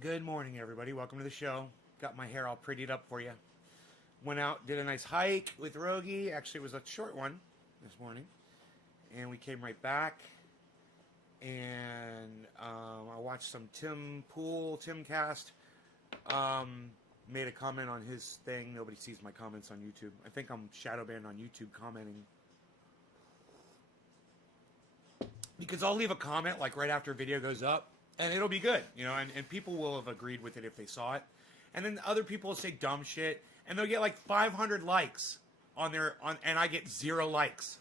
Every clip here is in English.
Good morning, everybody. Welcome to the show. Got my hair all prettied up for you. Went out, did a nice hike with Rogie. Actually, it was a short one this morning. And we came right back. And I watched some Timcast. Made a comment on his thing. Nobody sees my comments on YouTube. I think I'm shadow banned on YouTube commenting. Because I'll leave a comment like right after a video goes up. And it'll be good, you know, and people will have agreed with it if they saw it. And then other people will say dumb shit, and they'll get like 500 likes and I get 0 likes.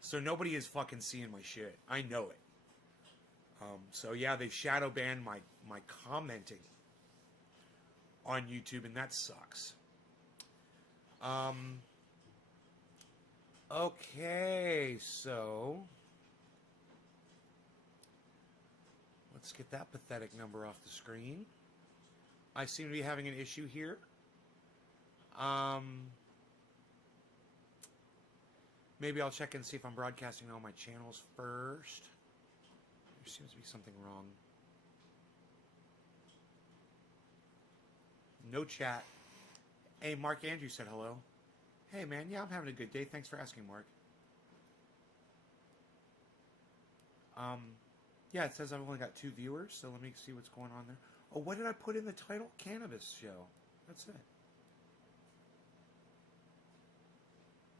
So nobody is fucking seeing my shit. I know it. So yeah, they've shadow banned my commenting on YouTube, and that sucks. Okay, so let's get that pathetic number off the screen. I seem to be having an issue here. Maybe I'll check and see if I'm broadcasting on all my channels first. There seems to be something wrong. No chat. Hey, Mark Andrews said hello. Hey, man. Yeah, I'm having a good day. Thanks for asking, Mark. Yeah, it says I've only got 2 viewers, so let me see what's going on there. Oh, what did I put in the title? Cannabis Show. That's it. I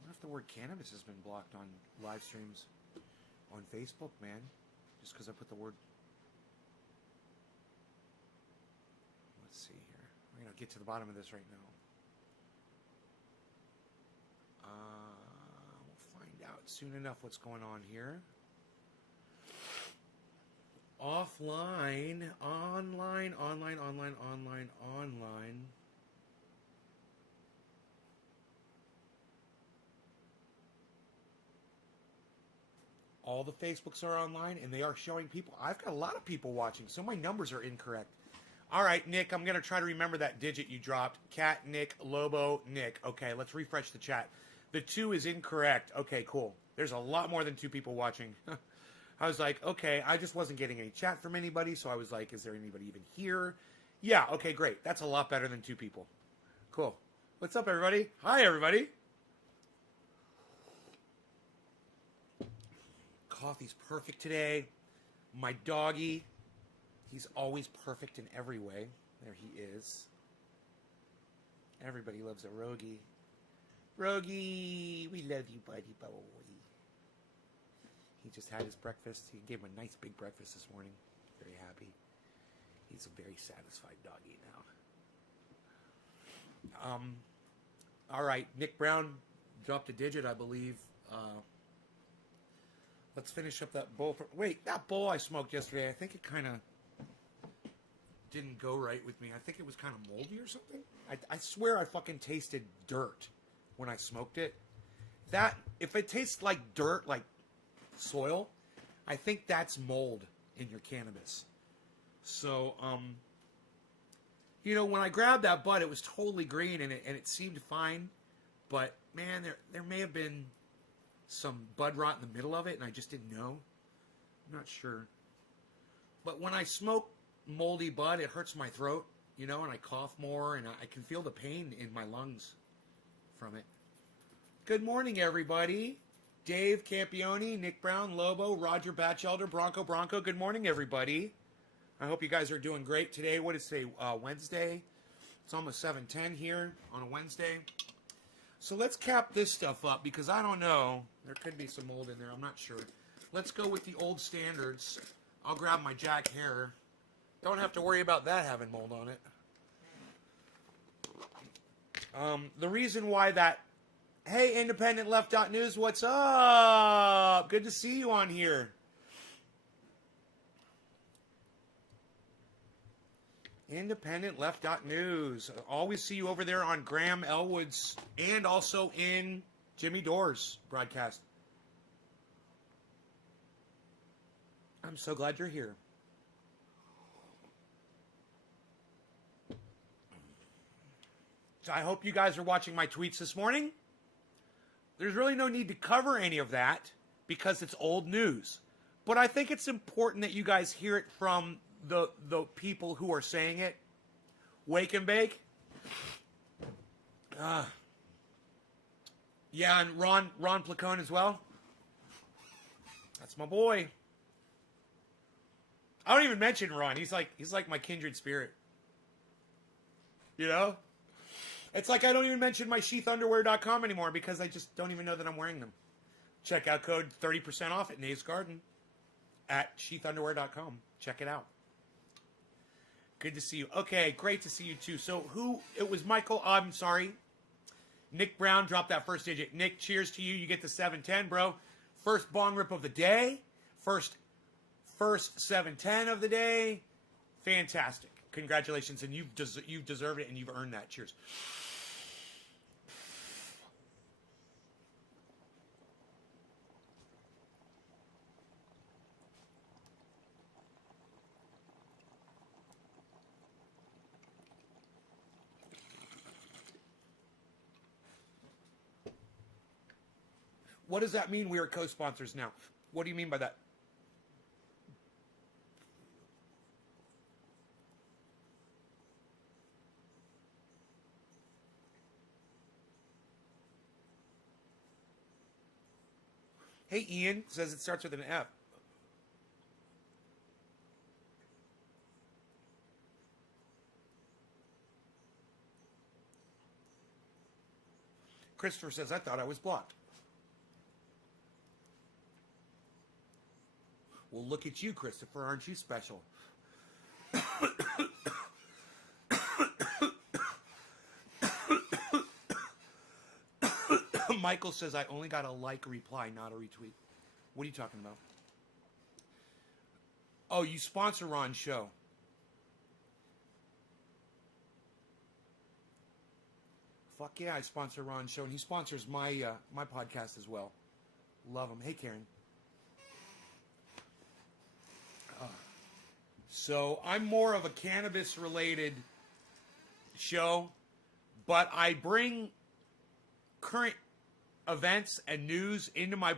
wonder if the word cannabis has been blocked on live streams on Facebook, man. Just because I put the word... Let's see here. We're going to get to the bottom of this right now. We'll find out soon enough what's going on here. Offline, online. All the Facebooks are online, and they are showing people. I've got a lot of people watching, so my numbers are incorrect. All right, Nick, I'm going to try to remember that digit you dropped. Cat, Nick, Lobo, Nick. Okay, let's refresh the chat. The 2 is incorrect. Okay, cool. There's a lot more than 2 people watching. I was like, okay, I just wasn't getting any chat from anybody, so I was like, is there anybody even here? Yeah, okay, great. That's a lot better than 2 people. Cool. What's up, everybody? Hi, everybody. Coffee's perfect today. My doggy, he's always perfect in every way. There he is. Everybody loves a Rogie. Rogie, we love you, buddy boy. He just had his breakfast. He gave him a nice big breakfast this morning. Very happy. He's a very satisfied doggy now. All right, Nick Brown dropped a digit, I believe. Let's finish up that bowl. Wait, that bowl I smoked yesterday, I think it kind of didn't go right with me. I think it was kind of moldy or something. I swear I fucking tasted dirt when I smoked it. That, if it tastes like dirt, like soil, I think that's mold in your cannabis. So, you know, when I grabbed that bud, it was totally green and it seemed fine. But man, there may have been some bud rot in the middle of it, and I just didn't know. I'm not sure. But when I smoke moldy bud, it hurts my throat, you know, and I cough more, and I can feel the pain in my lungs from it. Good morning, everybody. Dave Campione, Nick Brown, Lobo, Roger Batchelder, Bronco. Good morning, everybody. I hope you guys are doing great today. What is today? Wednesday. It's almost 7:10 here on a Wednesday. So let's cap this stuff up because I don't know. There could be some mold in there. I'm not sure. Let's go with the old standards. I'll grab my Jack Hare. Don't have to worry about that having mold on it. The reason why that... Hey, IndependentLeft.News, what's up? Good to see you on here. IndependentLeft.News. Always see you over there on Graham Elwood's and also in Jimmy Dore's broadcast. I'm so glad you're here. So I hope you guys are watching my tweets this morning. There's really no need to cover any of that because it's old news. But I think it's important that you guys hear it from the people who are saying it. Wake and bake. Yeah, and Ron Placone as well. That's my boy. I don't even mention Ron. He's like my kindred spirit. You know? It's like I don't even mention my sheathunderwear.com anymore because I just don't even know that I'm wearing them. Checkout code 30% off at Nave's Garden at sheathunderwear.com. Check it out. Good to see you. Okay, great to see you too. So it was Michael, I'm sorry. Nick Brown dropped that first digit. Nick, cheers to you. You get the 710, bro. First bong rip of the day. First 710 of the day. Fantastic. Congratulations, and you've deserved it, and you've earned that. Cheers. What does that mean we are co-sponsors now? What do you mean by that? Hey, Ian says it starts with an F. Christopher says, I thought I was blocked. Well, look at you, Christopher. Aren't you special? Michael says, I only got a like reply, not a retweet. What are you talking about? Oh, you sponsor Ron's show. Fuck yeah, I sponsor Ron's show, and he sponsors my my podcast as well. Love him. Hey, Karen. So I'm more of a cannabis-related show, but I bring current events and news into my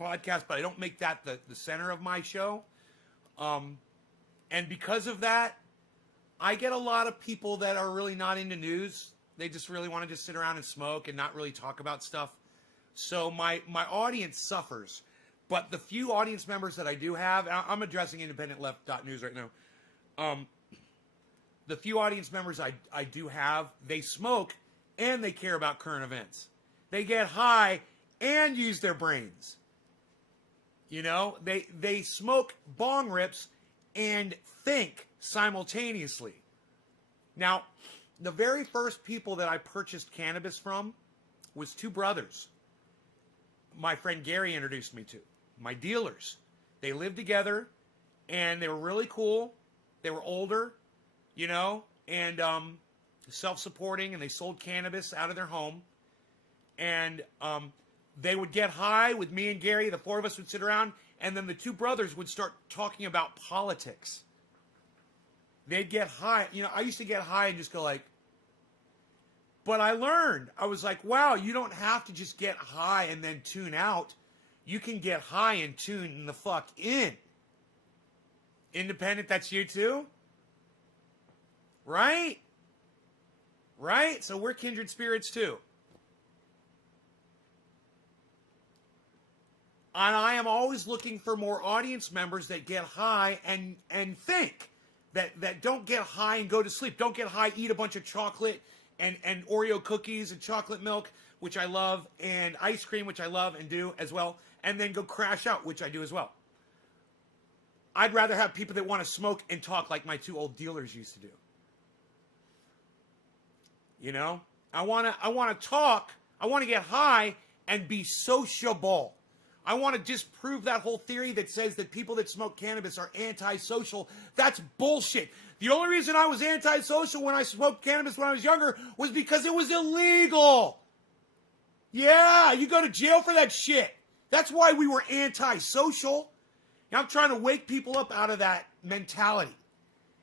podcast, but I don't make that the center of my show. And because of that, I get a lot of people that are really not into news. They just really want to just sit around and smoke and not really talk about stuff. So my audience suffers. But the few audience members that I do have, I'm addressing independentleft.news right now. The few audience members I do have, they smoke and they care about current events. They get high and use their brains. You know, they smoke bong rips and think simultaneously. Now, the very first people that I purchased cannabis from was two brothers. My friend Gary introduced me to. My dealers. They lived together, and they were really cool. They were older, you know, and self-supporting, and they sold cannabis out of their home. And they would get high with me and Gary. The four of us would sit around, and then the two brothers would start talking about politics. They'd get high. You know, I used to get high and just go like, but I learned. I was like, wow, you don't have to just get high and then tune out. You can get high and tune the fuck in. Independent, that's you too? Right? Right? So we're kindred spirits too. And I am always looking for more audience members that get high and think. That don't get high and go to sleep. Don't get high, eat a bunch of chocolate and Oreo cookies and chocolate milk, which I love, and ice cream, which I love and do as well, and then go crash out, which I do as well. I'd rather have people that want to smoke and talk like my two old dealers used to do. You know? I want to talk, I want to get high and be sociable. I want to disprove that whole theory that says that people that smoke cannabis are antisocial. That's bullshit. The only reason I was antisocial when I smoked cannabis when I was younger was because it was illegal. Yeah, you go to jail for that shit. That's why we were antisocial. Now I'm trying to wake people up out of that mentality.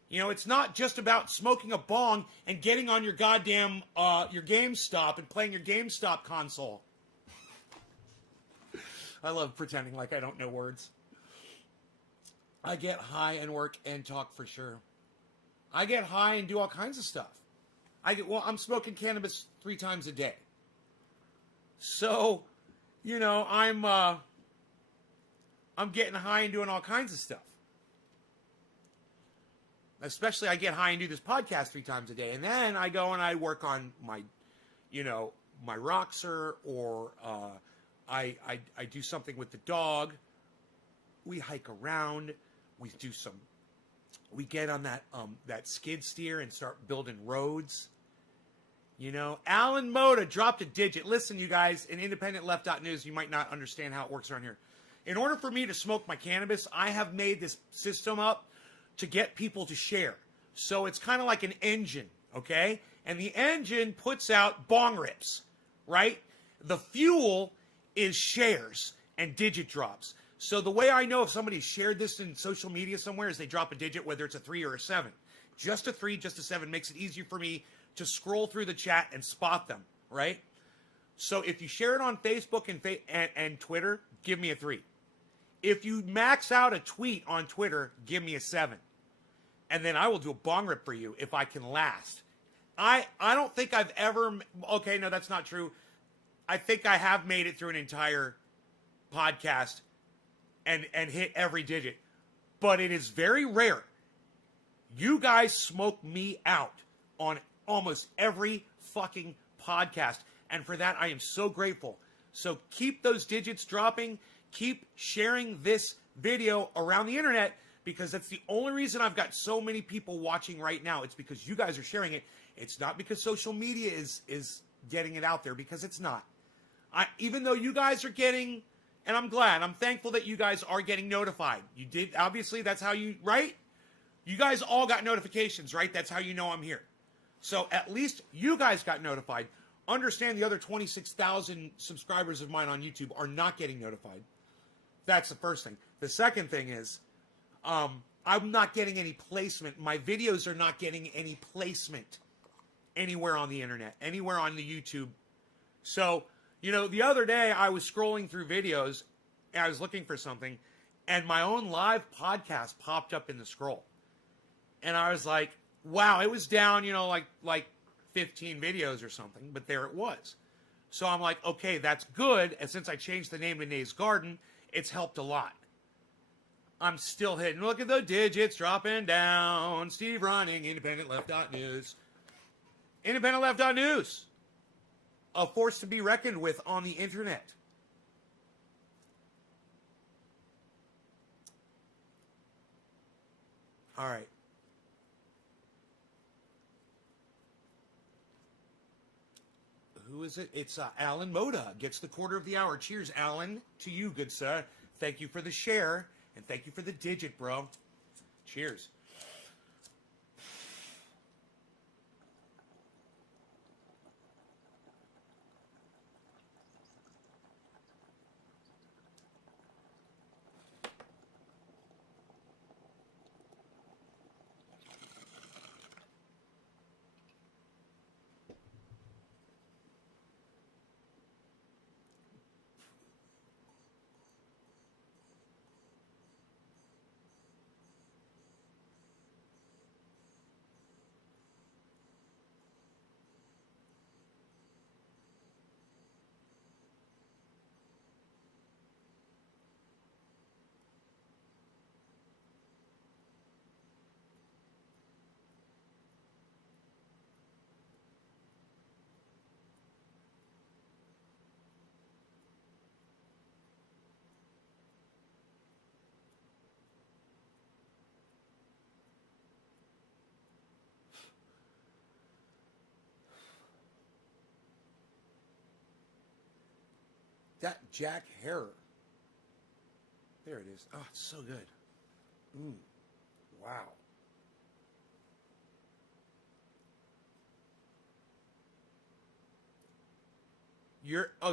You know, it's not just about smoking a bong and getting on your goddamn, your GameStop and playing your GameStop console. I love pretending like I don't know words. I get high and work and talk for sure. I get high and do all kinds of stuff. I'm smoking cannabis 3 times a day. So, you know, I'm getting high and doing all kinds of stuff. Especially I get high and do this podcast 3 times a day. And then I go and I work on my, you know, my Roxer, or I do something with the dog. We hike around. We get on that skid steer and start building roads. You know, Alan Moda dropped a digit. Listen, you guys, in independent left.news, you might not understand how it works around here. In order for me to smoke my cannabis, I have made this system up to get people to share. So it's kind of like an engine, okay? And the engine puts out bong rips, right? The fuel is shares and digit drops. So the way I know if somebody shared this in social media somewhere is they drop a digit, whether it's a 3 or a 7. Just a 3, just a 7 makes it easier for me to scroll through the chat and spot them, right? So if you share it on Facebook and Twitter, give me a 3. If you max out a tweet on Twitter, give me a 7. And then I will do a bong rip for you if I can last. I don't think I've ever... Okay, no, that's not true. I think I have made it through an entire podcast and hit every digit. But it is very rare. You guys smoke me out on almost every fucking podcast. And for that, I am so grateful. So keep those digits dropping. Keep sharing this video around the internet, because that's the only reason I've got so many people watching right now. It's because you guys are sharing it. It's not because social media is getting it out there, because it's not. Even though you guys are getting, and I'm glad, I'm thankful that you guys are getting notified. You did, obviously, that's how you, right? You guys all got notifications, right? That's how you know I'm here. So at least you guys got notified. Understand the other 26,000 subscribers of mine on YouTube are not getting notified. That's the first thing. The second thing is, I'm not getting any placement. My videos are not getting any placement anywhere on the internet, anywhere on the YouTube. So, you know, the other day I was scrolling through videos and I was looking for something, and my own live podcast popped up in the scroll. And I was like, wow, it was down, you know, like 15 videos or something, but there it was. So I'm like, okay, that's good. And since I changed the name to Nay's Garden, it's helped a lot. I'm still hitting. Look at the digits dropping down. Steve running, Independent Left.news. Independent Left.news. A force to be reckoned with on the internet. All right. Who is it? It's Alan Moda. Gets the quarter of the hour. Cheers, Alan. To you, good sir. Thank you for the share. And thank you for the digit, bro. Cheers. That Jack Harrer. There it is. Oh, it's so good. Wow.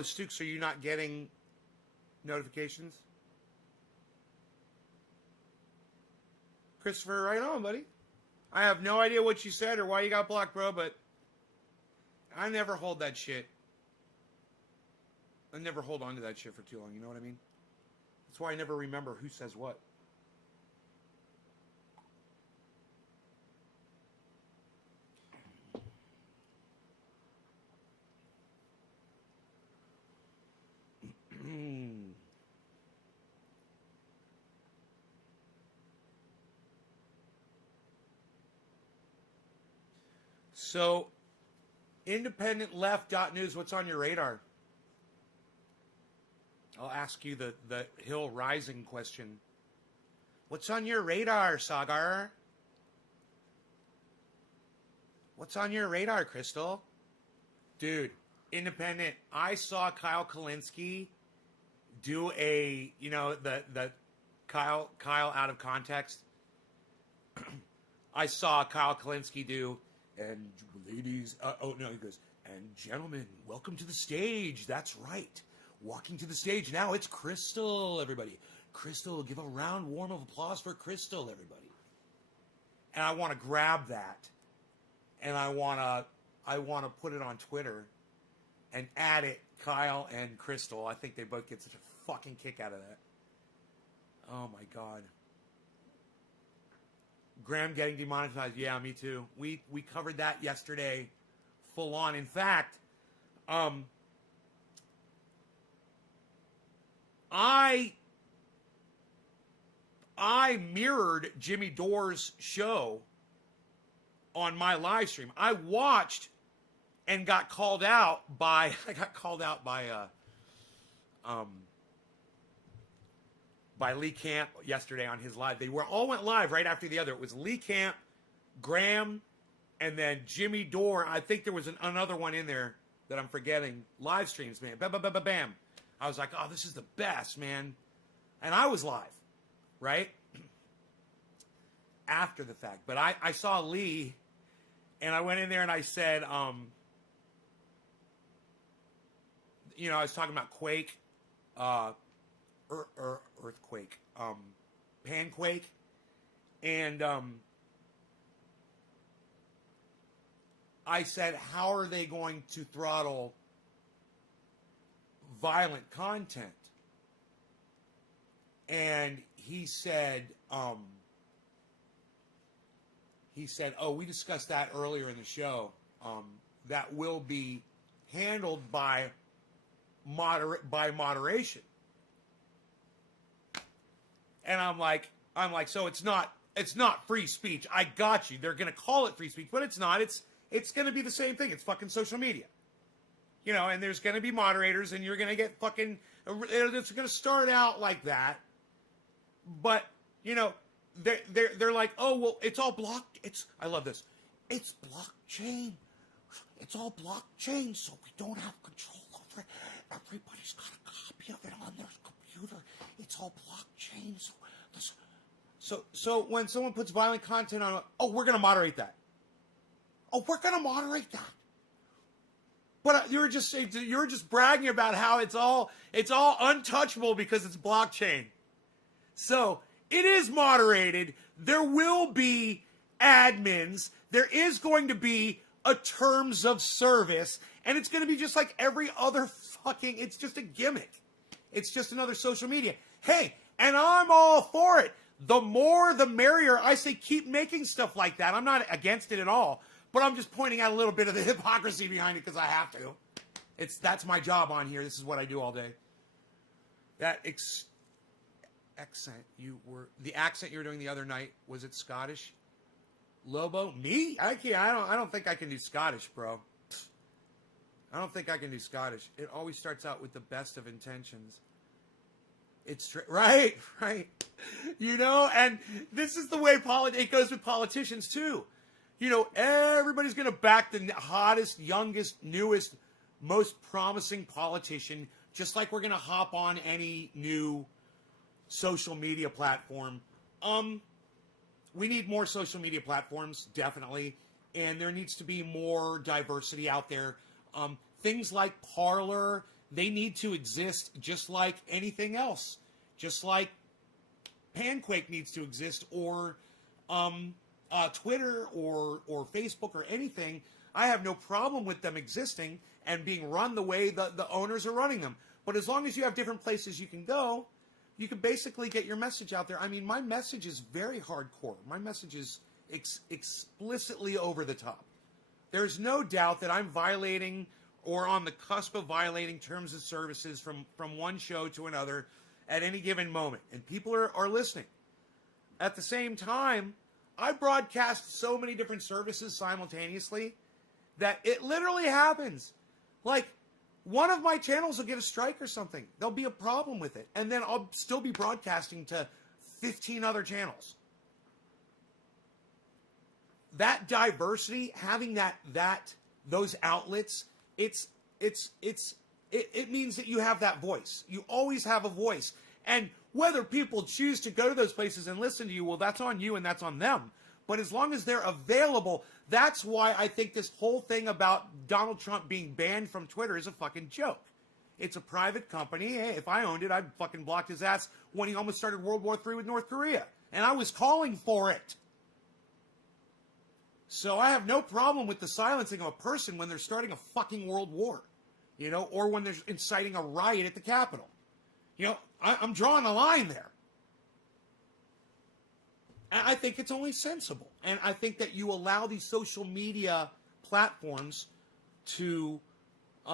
Stooks, are you not getting notifications? Christopher, right on, buddy. I have no idea what you said or why you got blocked, bro, but I never hold that shit. I never hold on to that shit for too long, you know what I mean? That's why I never remember who says what. So, independentleft.news, what's on your radar? I'll ask you the Hill Rising question. What's on your radar, Sagar? What's on your radar, Crystal? Dude, Independent. I saw Kyle Kalinske do the Kyle out of context. I saw Kyle Kalinske do, and ladies, he goes, and gentlemen, welcome to the stage. That's right. Walking to the stage now, it's Crystal, everybody. Crystal, give a round warm of applause for Crystal, everybody. And I want to grab that, and I want to put it on Twitter and add it, Kyle and Crystal. I think they both get such a fucking kick out of that. Oh my God. Graham getting demonetized. Yeah, me too. We covered that yesterday, full on. In fact, I mirrored Jimmy Dore's show on my live stream. I watched and got called out by Lee Camp yesterday on his live. They all went live right after the other. It was Lee Camp, Graham, and then Jimmy Dore. I think there was another one in there that I'm forgetting. Live streams, man. Bam, bam, bam, bam, bam. I was like, oh, this is the best, man. And I was live, right? After the fact. But I saw Lee, and I went in there and I said, I was talking about Quake, Earthquake, Panquake, and I said, how are they going to throttle violent content? And he said, oh, we discussed that earlier in the show. That will be handled by moderation. And I'm like, so it's not free speech. I got you. They're going to call it free speech, but it's not. It's going to be the same thing. It's fucking social media. And there's going to be moderators, and you're going to get fucking, it's going to start out like that. But, they're like, oh, well, it's all I love this. It's blockchain. It's all blockchain, so we don't have control over it. Everybody's got a copy of it on their computer. It's all blockchain. So when someone puts violent content on, oh, we're going to moderate that. Oh, we're going to moderate that. But you were just bragging about how it's all untouchable because it's blockchain. So it is moderated. There will be admins. There is going to be a terms of service, and it's going to be just like every other fucking. It's just a gimmick. It's just another social media. Hey, and I'm all for it. The more, the merrier. I say keep making stuff like that. I'm not against it at all. But I'm just pointing out a little bit of the hypocrisy behind it because I have to. That's my job on here. This is what I do all day. That accent the accent you were doing the other night, was it Scottish? Lobo? Me? I can't. I don't think I can do Scottish, bro. I don't think I can do Scottish. It always starts out with the best of intentions. It's right. And this is the way it goes with politicians too. Everybody's going to back the hottest, youngest, newest, most promising politician, just like we're going to hop on any new social media platform. We need more social media platforms, definitely, and there needs to be more diversity out there. Things like Parler, they need to exist just like anything else, just like Panquake needs to exist, or Twitter or Facebook or anything. I have no problem with them existing and being run the way the owners are running them. But as long as you have different places you can go, you can basically get your message out there. I mean, my message is very hardcore. My message is explicitly over the top. There's no doubt that I'm violating or on the cusp of violating terms of services from one show to another at any given moment. And people are listening. At the same time, I broadcast so many different services simultaneously that it literally happens. Like, one of my channels will get a strike or something. There'll be a problem with it. And then I'll still be broadcasting to 15 other channels. That diversity, having those outlets, it means that you have that voice. You always have a voice. And whether people choose to go to those places and listen to you, well, that's on you and that's on them. But as long as they're available, that's why I think this whole thing about Donald Trump being banned from Twitter is a fucking joke. It's a private company. Hey, if I owned it, I'd fucking blocked his ass when he almost started World War III with North Korea. And I was calling for it. So I have no problem with the silencing of a person when they're starting a fucking world war, or when they're inciting a riot at the Capitol. I'm drawing a line there. I think it's only sensible. And I think that you allow these social media platforms to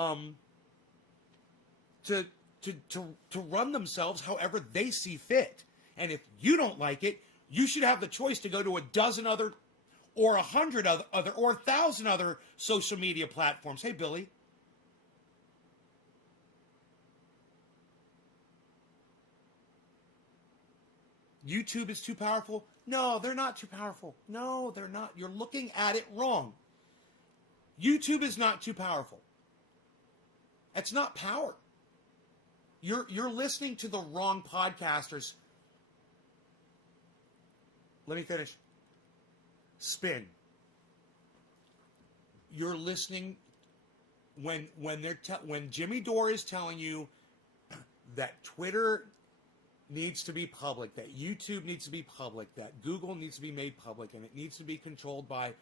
run themselves however they see fit. And if you don't like it, you should have the choice to go to a dozen other or 100 other or 1,000 other social media platforms. Hey, Billy. YouTube is too powerful? No, they're not too powerful. No, they're not. You're looking at it wrong. YouTube is not too powerful. It's not power. You're listening to the wrong podcasters. Let me finish. Spin. You're listening when Jimmy Dore is telling you that Twitter needs to be public, that YouTube needs to be public, that Google needs to be made public, and it needs to be controlled by,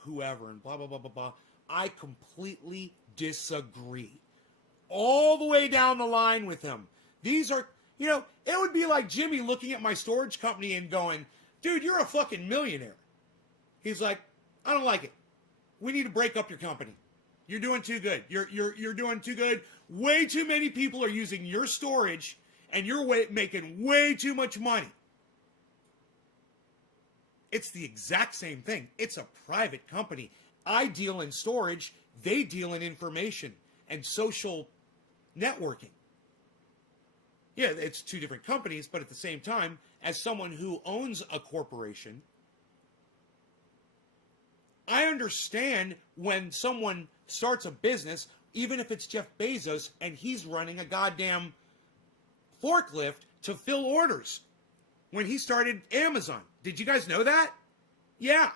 whoever, and blah, blah, blah, blah, blah. I completely disagree. All the way down the line with him. These are, it would be like Jimmy looking at my storage company and going, dude, you're a fucking millionaire. He's like, I don't like it. We need to break up your company. You're doing too good. You're doing too good. Way too many people are using your storage, and you're making way too much money. It's the exact same thing. It's a private company. I deal in storage. They deal in information and social networking. Yeah, it's two different companies, but at the same time, as someone who owns a corporation, I understand when someone starts a business, even if it's Jeff Bezos, and he's running a goddamn forklift to fill orders when he started Amazon. Did you guys know that? Yeah.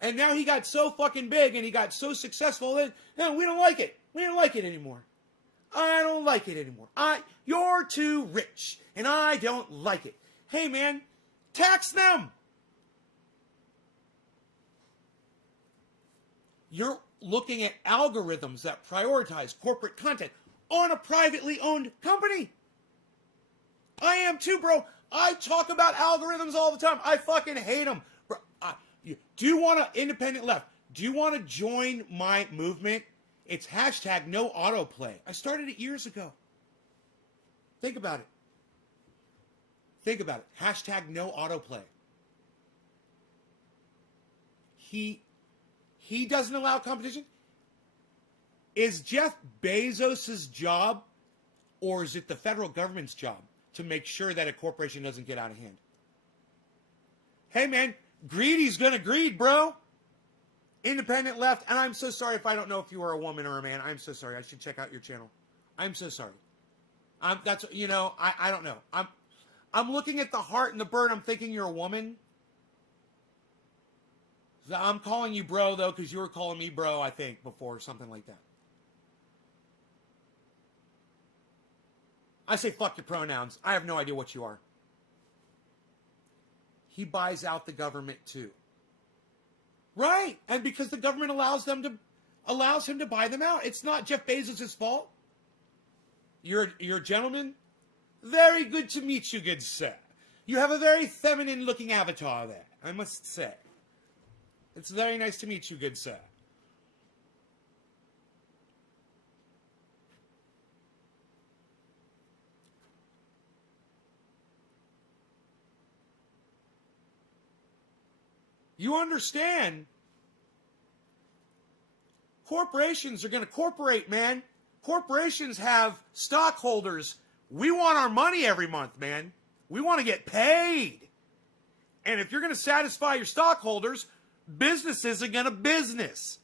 And now he got so fucking big and he got so successful that, no, we don't like it. We don't like it anymore. I don't like it anymore. You're too rich and I don't like it. Hey, man, tax them. You're looking at algorithms that prioritize corporate content on a privately owned company. I am too, bro. I talk about algorithms all the time. I fucking hate them. Bro, do you want to, independent left, do you want to join my movement? It's hashtag no autoplay. I started it years ago. Think about it. Think about it. Hashtag no autoplay. He doesn't allow competition. Is Jeff Bezos' job, or is it the federal government's job to make sure that a corporation doesn't get out of hand? Hey, man, greedy's gonna greed, bro. Independent left, and I'm so sorry if I don't know if you are a woman or a man. I'm so sorry. I should check out your channel. I'm so sorry. I don't know. I'm looking at the heart and the bird. I'm thinking you're a woman. I'm calling you bro, though, because you were calling me bro, I think, before, something like that. I say fuck your pronouns. I have no idea what you are. He buys out the government, too. Right. And because the government allows him to buy them out. It's not Jeff Bezos' fault. You're a gentleman? Very good to meet you, good sir. You have a very feminine-looking avatar there, I must say. It's very nice to meet you, good sir. You understand Corporations are going to corporate, man. Corporations have stockholders. We want our money every month, man. We want to get paid. And if you're going to satisfy your stockholders, businesses are going to business.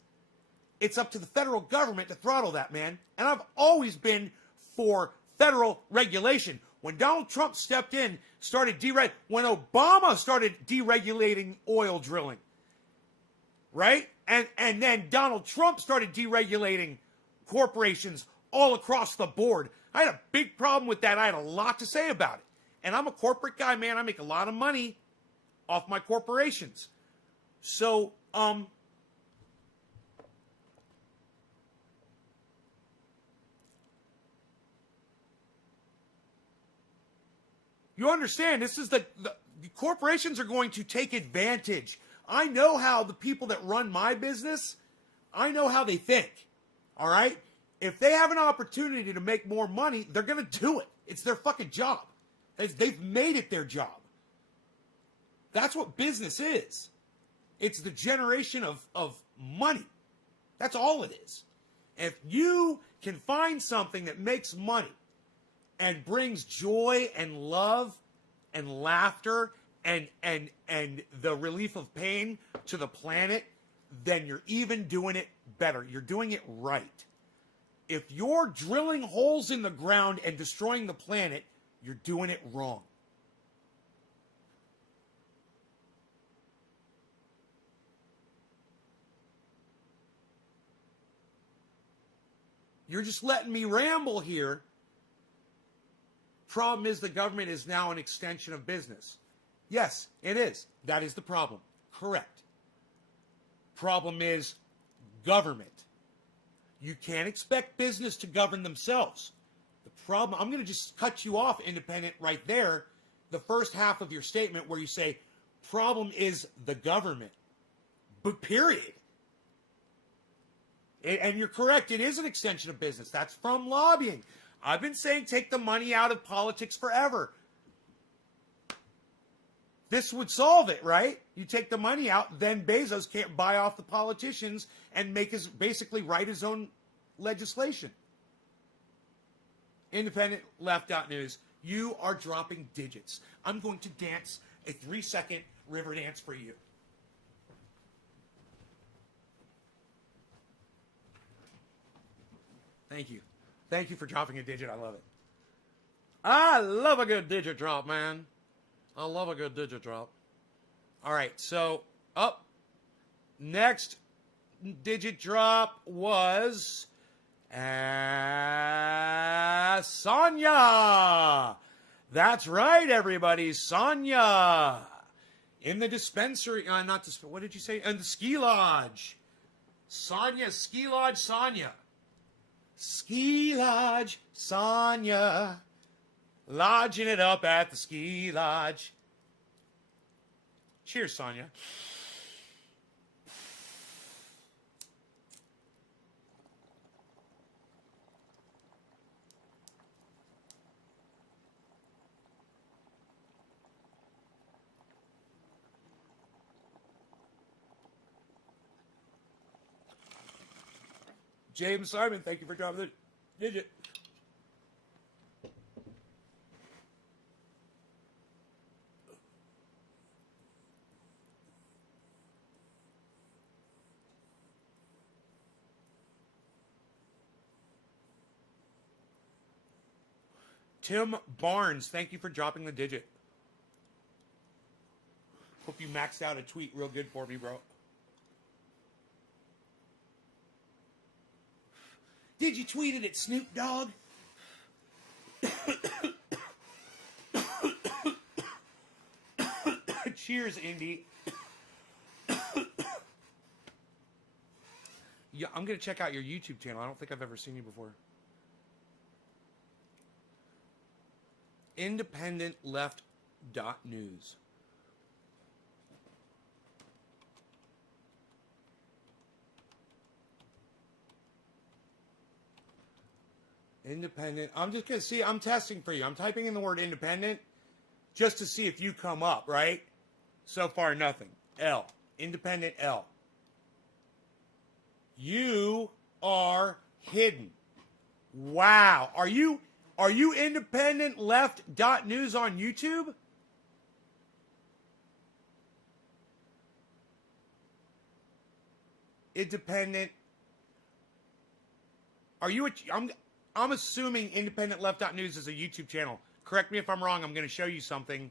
It's up to the federal government to throttle that, man. And I've always been for federal regulation. When Donald Trump stepped in, when Obama started deregulating oil drilling, right? And then Donald Trump started deregulating corporations all across the board. I had a big problem with that. I had a lot to say about it. And I'm a corporate guy, man. I make a lot of money off my corporations. So, you understand, this is the corporations are going to take advantage. I know how the people that run my business, I know how they think. All right? If they have an opportunity to make more money, they're going to do it. It's their fucking job. They've made it their job. That's what business is. It's the generation of money. That's all it is. If you can find something that makes money and brings joy and love and laughter and the relief of pain to the planet, then you're even doing it better. You're doing it right. If you're drilling holes in the ground and destroying the planet, you're doing it wrong. You're just letting me ramble here. Problem is the government is now an extension of business. Yes, it is. That is the problem. Correct. Problem is government. You can't expect business to govern themselves. The problem, I'm going to just cut you off, independent, right there. The first half of your statement where you say, problem is the government. But period. And you're correct. It is an extension of business. That's from lobbying. I've been saying take the money out of politics forever. This would solve it, right? You take the money out, then Bezos can't buy off the politicians and basically write his own legislation. Independent Left.News, you are dropping digits. I'm going to dance a 3-second river dance for you. Thank you. Thank you for dropping a digit. I love it. I love a good digit drop, man. I love a good digit drop. All right, so up next digit drop was Sonia. That's right, everybody. Sonia in the dispensary. What did you say? In the ski lodge. Sonia, ski lodge, Sonia. Ski lodge, Sonia, lodging it up at the ski lodge. Cheers, Sonia. James Simon, thank you for dropping the digit. Tim Barnes, thank you for dropping the digit. Hope you maxed out a tweet real good for me, bro. Did you tweet it at Snoop Dogg? Cheers, Indy. Yeah, I'm going to check out your YouTube channel. I don't think I've ever seen you before. Independent Left.News. Independent. I'm just going to see. I'm testing for you. I'm typing in the word independent just to see if you come up, right? So far, nothing. L. Independent L. You are hidden. Wow. Are you independent left .news on YouTube? Independent. Are you I'm assuming independent left .news is a YouTube channel. Correct me if I'm wrong. I'm going to show you something.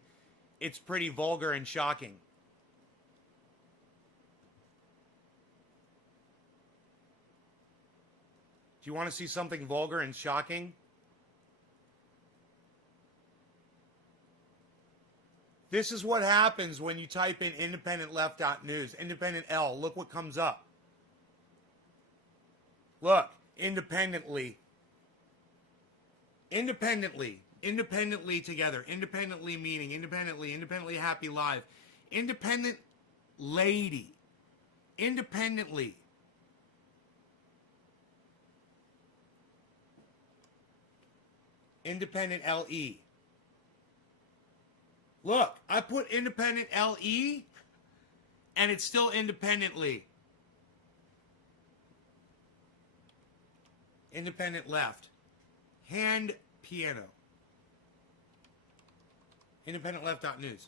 It's pretty vulgar and shocking. Do you want to see something vulgar and shocking? This is what happens when you type in independent left.news. Independent L. Look what comes up. Look. Independently. Independently. Independently together. Independently meaning. Independently happy live. Independent lady. Independently. Independent LE. Look, I put independent LE and it's still independently. Independent left. Hand piano. Independent left.news.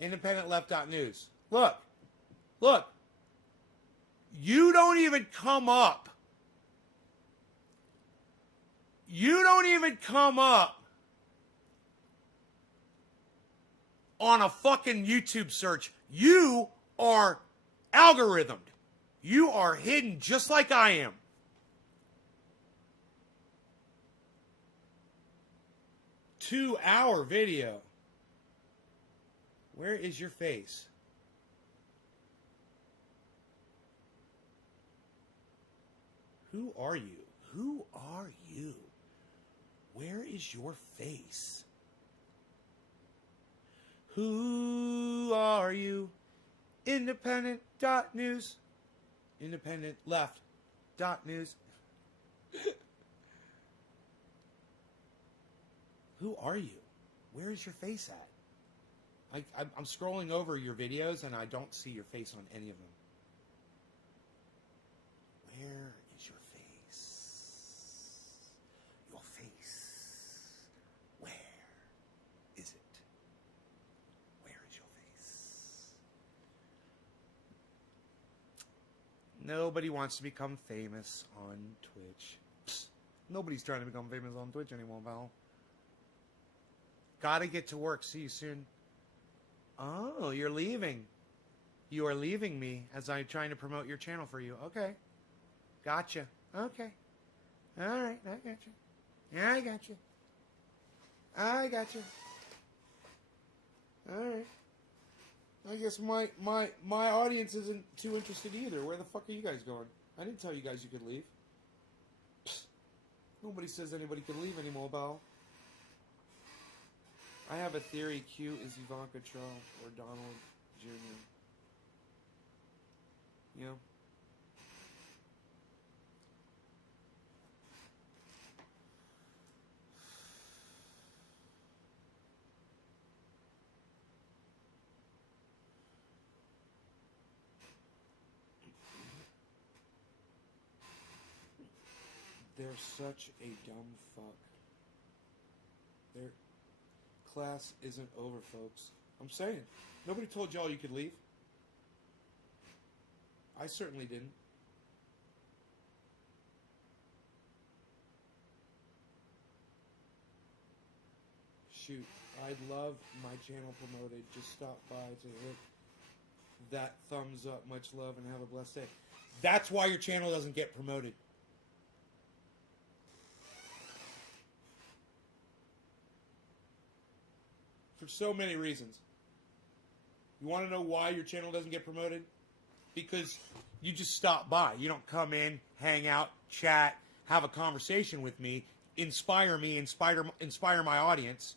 Independent left.news. Look. Look. You don't even come up. You don't even come up on a fucking YouTube search. You are algorithmed. You are hidden just like I am. Two-hour video. Where is your face? Who are you? Who are you? Where is your face? Who are you? Independent.news. Independent left.news. Who are you? Where is your face at? I'm scrolling over your videos and I don't see your face on any of them. Where is your face? Your face. Where is it? Where is your face? Nobody wants to become famous on Twitch. Psst. Nobody's trying to become famous on Twitch anymore, pal. Gotta get to work. See you soon. Oh, you're leaving. You are leaving me as I'm trying to promote your channel for you. Okay. Gotcha. Okay. All right. I got you. Yeah, I got you. I got you. All right. I guess my audience isn't too interested either. Where the fuck are you guys going? I didn't tell you guys you could leave. Psst. Nobody says anybody could leave anymore, pal. I have a theory. Q is Ivanka Trump or Donald Jr. You know? They're such a dumb fuck. Their class isn't over, folks. I'm saying. Nobody told y'all you could leave. I certainly didn't. Shoot, I'd love my channel promoted. Just stop by to hit that thumbs up. Much love and have a blessed day. That's why your channel doesn't get promoted. For so many reasons. You want to know why your channel doesn't get promoted? Because you just stop by. You don't come in, hang out, chat, have a conversation with me, inspire me, inspire my audience.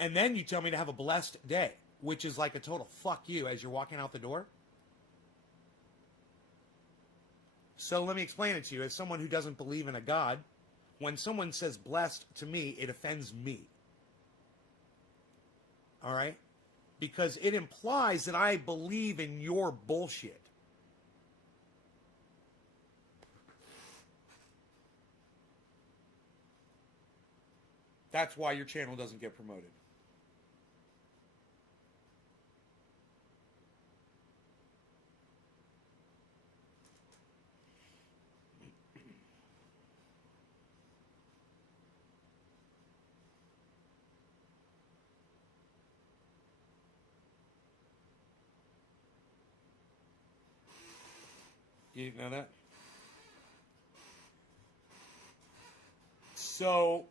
And then you tell me to have a blessed day, which is like a total fuck you as you're walking out the door. So let me explain it to you. As someone who doesn't believe in a God, when someone says blessed to me, it offends me. All right? Because it implies that I believe in your bullshit. That's why your channel doesn't get promoted. You didn't know that? So,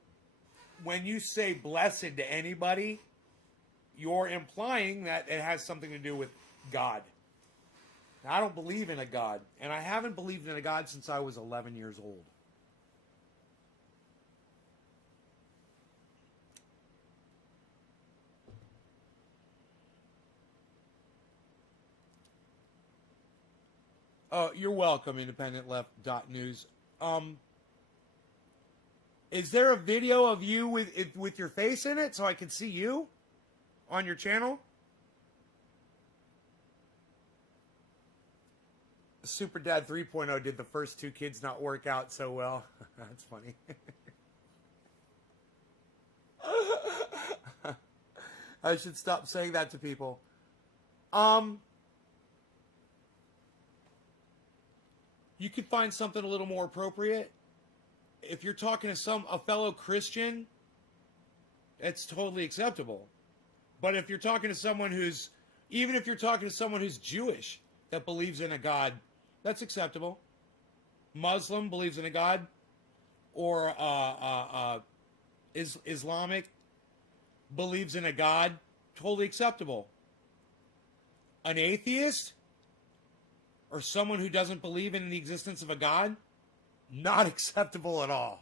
when you say blessed to anybody, you're implying that it has something to do with God. Now, I don't believe in a God, and I haven't believed in a God since I was 11 years old. You're welcome, IndependentLeft.news. Is there a video of you with your face in it so I can see you on your channel? Super Dad 3.0 did the first two kids not work out so well. That's funny. I should stop saying that to people. You could find something a little more appropriate. If you're talking to a fellow Christian, it's totally acceptable. But if you're talking to someone even if you're talking to someone who's Jewish that believes in a God, that's acceptable. Muslim believes in a God, or Islamic believes in a God, totally acceptable. An atheist or someone who doesn't believe in the existence of a God, not acceptable at all.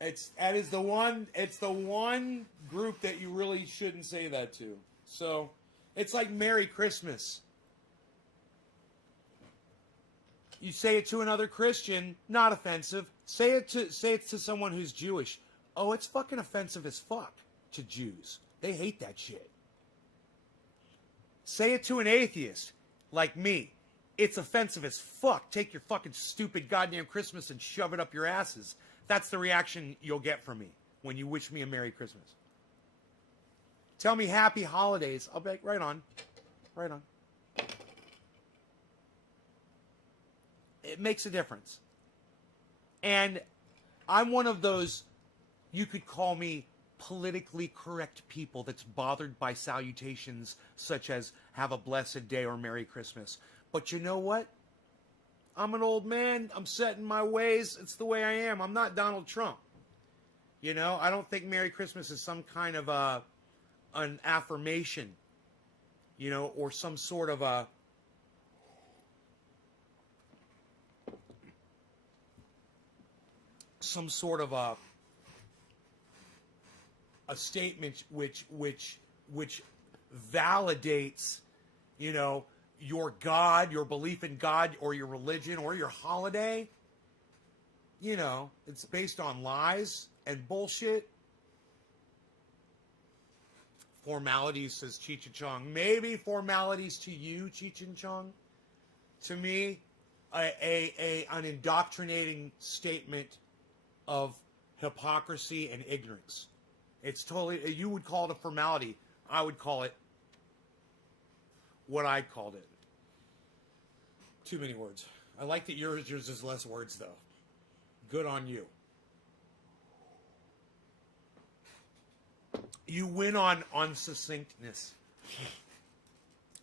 It's the one group that you really shouldn't say that to. So it's like Merry Christmas. You say it to another Christian, not offensive. Say it to someone who's Jewish. Oh, it's fucking offensive as fuck to Jews. They hate that shit. Say it to an atheist, like me. It's offensive as fuck. Take your fucking stupid goddamn Christmas and shove it up your asses. That's the reaction you'll get from me when you wish me a Merry Christmas. Tell me Happy Holidays. I'll be like, right on. Right on. It makes a difference. And I'm one of those, you could call me politically correct people that's bothered by salutations such as have a blessed day or Merry Christmas. But you know what? I'm an old man. I'm set in my ways. It's the way I am. I'm not Donald Trump. You know, I don't think Merry Christmas is some kind of an affirmation, you know, or some sort of a statement which validates, you know, your God, your belief in God, or your religion, or your holiday. You know, it's based on lies and bullshit. Formalities, says Cheech and Chong. Maybe formalities to you, Cheech and Chong. To me, an indoctrinating statement of hypocrisy and ignorance. It's totally, you would call it a formality. I would call it what I called it. Too many words. I like that yours is less words, though. Good on you. You win on succinctness.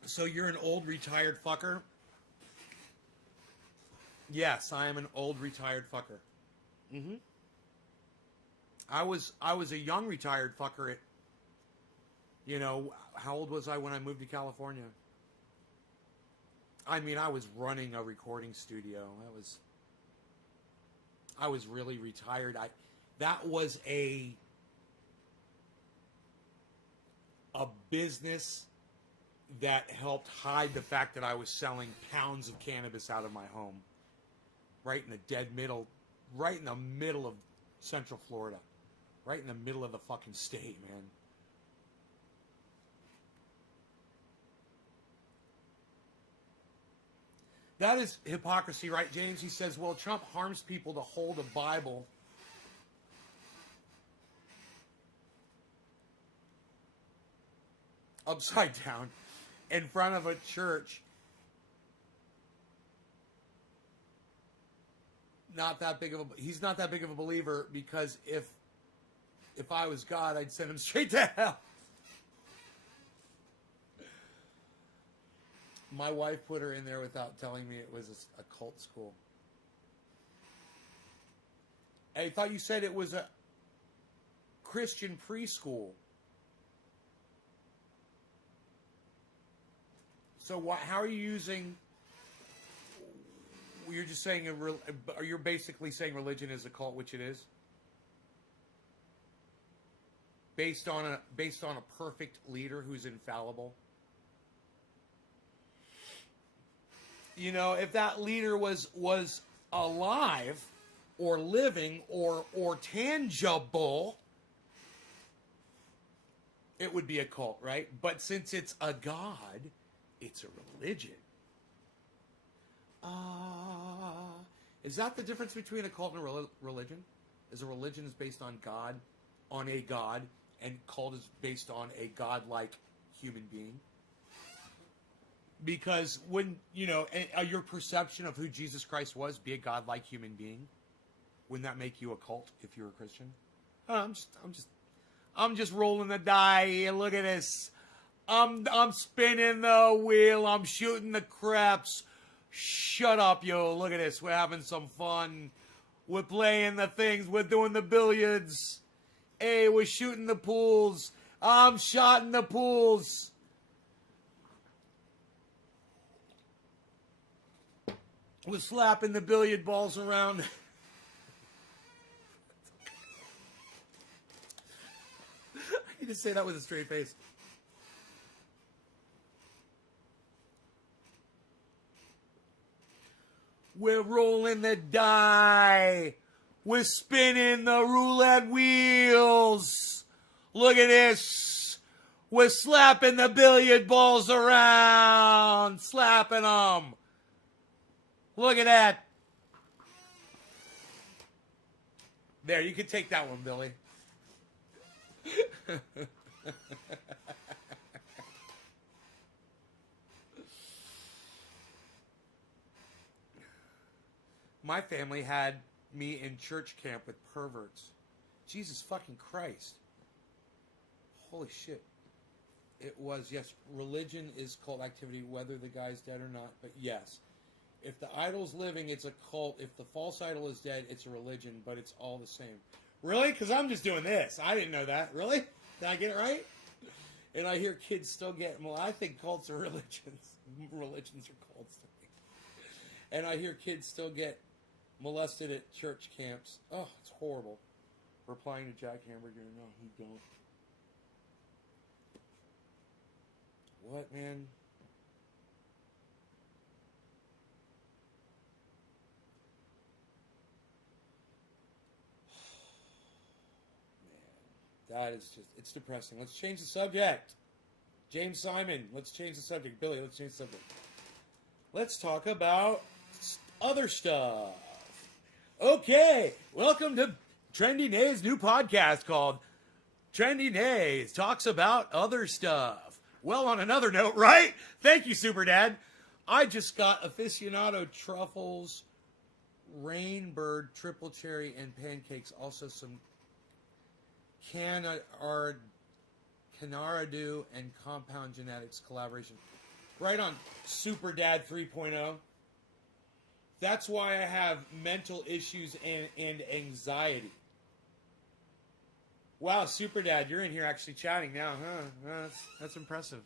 So you're an old retired fucker? Yes, I am an old retired fucker. Mm-hmm. I was a young retired fucker at, you know, how old was I when I moved to California? I mean, I was running a recording studio. I was really retired. That was a business that helped hide the fact that I was selling pounds of cannabis out of my home, right in the middle of Central Florida, Right in the middle of the fucking state, man. That is hypocrisy, right, James? He says, well, Trump harms people to hold a Bible upside down in front of a church. He's not that big of a believer, because if I was God, I'd send him straight to hell. My wife put her in there without telling me it was a cult school. I thought you said it was a Christian preschool. So how are you using? You're just saying you're basically saying religion is a cult, which it is, based on a perfect leader who's infallible. You know, if that leader was alive or living or tangible, it would be a cult, right? But since it's a god, it's a religion. Is that the difference between a cult and a religion? Is a religion is based on God, on a god, and cult is based on a godlike human being? Because when, you know, your perception of who Jesus Christ was, be a godlike human being, wouldn't that make you a cult if you're a Christian? I'm just rolling the die. Look at this. I'm spinning the wheel. I'm shooting the craps. Shut up, yo. Look at this. We're having some fun. We're playing the things. We're doing the billiards. Hey, we're shooting the pools. I'm shotting the pools. We're slapping the billiard balls around. I need to say that with a straight face. We're rolling the die. We're spinning the roulette wheels. Look at this. We're slapping the billiard balls around. Slapping them. Look at that. There, you can take that one, Billy. My family had me in church camp with perverts. Jesus fucking Christ. Holy shit. It was, yes, religion is cult activity, whether the guy's dead or not, but yes. If the idol's living, it's a cult. If the false idol is dead, it's a religion, but it's all the same. Really? Because I'm just doing this. I didn't know that. Really? Did I get it right? And I hear kids still get, well, I think cults are religions. Religions are cults to me. And I hear kids still get molested at church camps. Oh, it's horrible. Replying to Jack Hamburger, no, he don't. What, man? That is just, it's depressing. Let's change the subject. James Simon, let's change the subject. Billy, let's change the subject. Let's talk about other stuff. Okay, welcome to Trendy Nay's new podcast called Trendy Nays Talks About Other Stuff. Well, on another note, right? Thank you, Super Dad. I just got aficionado truffles, Rainbird, triple cherry, and pancakes. Also some Canaradu and Compound Genetics collaboration. Right on Super Dad 3.0. That's why I have mental issues and anxiety. Wow, Super Dad, you're in here actually chatting now, huh? That's impressive.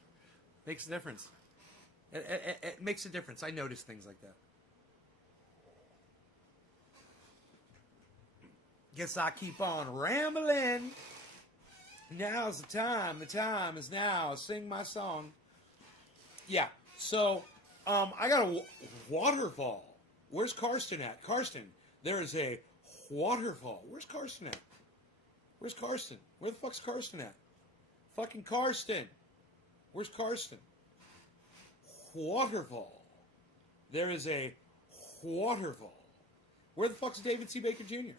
Makes a difference. It makes a difference. I notice things like that. Guess I keep on rambling. Now's the time. The time is now. Sing my song. Yeah. So, I got a waterfall. Where's Karsten at? Karsten, there is a waterfall. Where's Karsten at? Where's Karsten? Where the fuck's Karsten at? Fucking Karsten. Where's Karsten? Waterfall. There is a waterfall. Where the fuck's David C. Baker Jr.?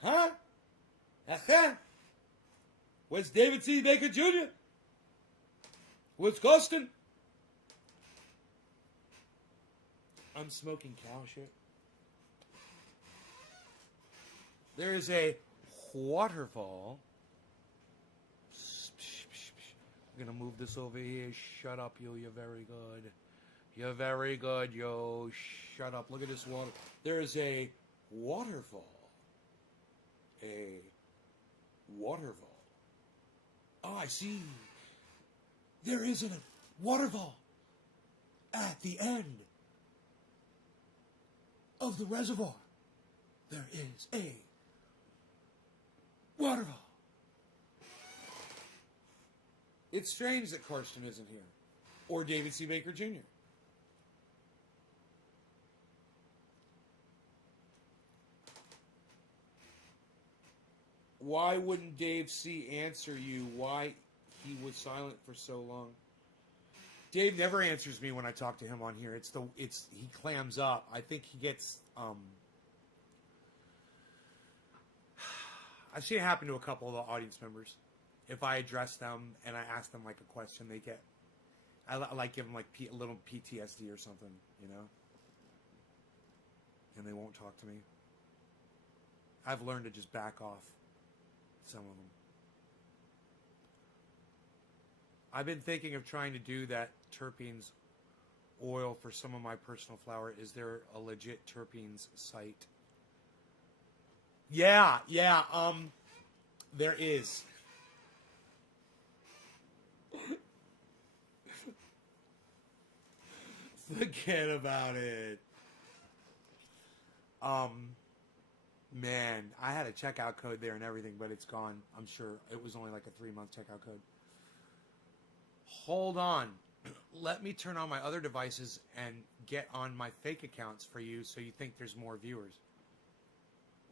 Huh? Uh-huh. Where's David C. Baker Jr.? Where's Karsten? I'm smoking cow shit. There is a waterfall. I'm gonna move this over here. Shut up, you. You're very good. You're very good, yo. Shut up. Look at this water. There is a waterfall. A waterfall. Oh, I see. There is a waterfall at the end of the reservoir. There is a waterfall. It's strange that Karsten isn't here. Or David C. Baker Jr. Why wouldn't Dave C. answer you why he was silent for so long? Dave never answers me when I talk to him on here. He clams up. I think he gets I've seen it happen to a couple of the audience members. If I address them and I ask them like a question, I like give them like a little PTSD or something, you know? And they won't talk to me. I've learned to just back off some of them. I've been thinking of trying to do that terpenes oil for some of my personal flower. Is there a legit terpenes site? Yeah, there is. Forget about it. Man, I had a checkout code there and everything, but it's gone. I'm sure it was only like a 3-month checkout code. Hold on. Let me turn on my other devices and get on my fake accounts for you so you think there's more viewers.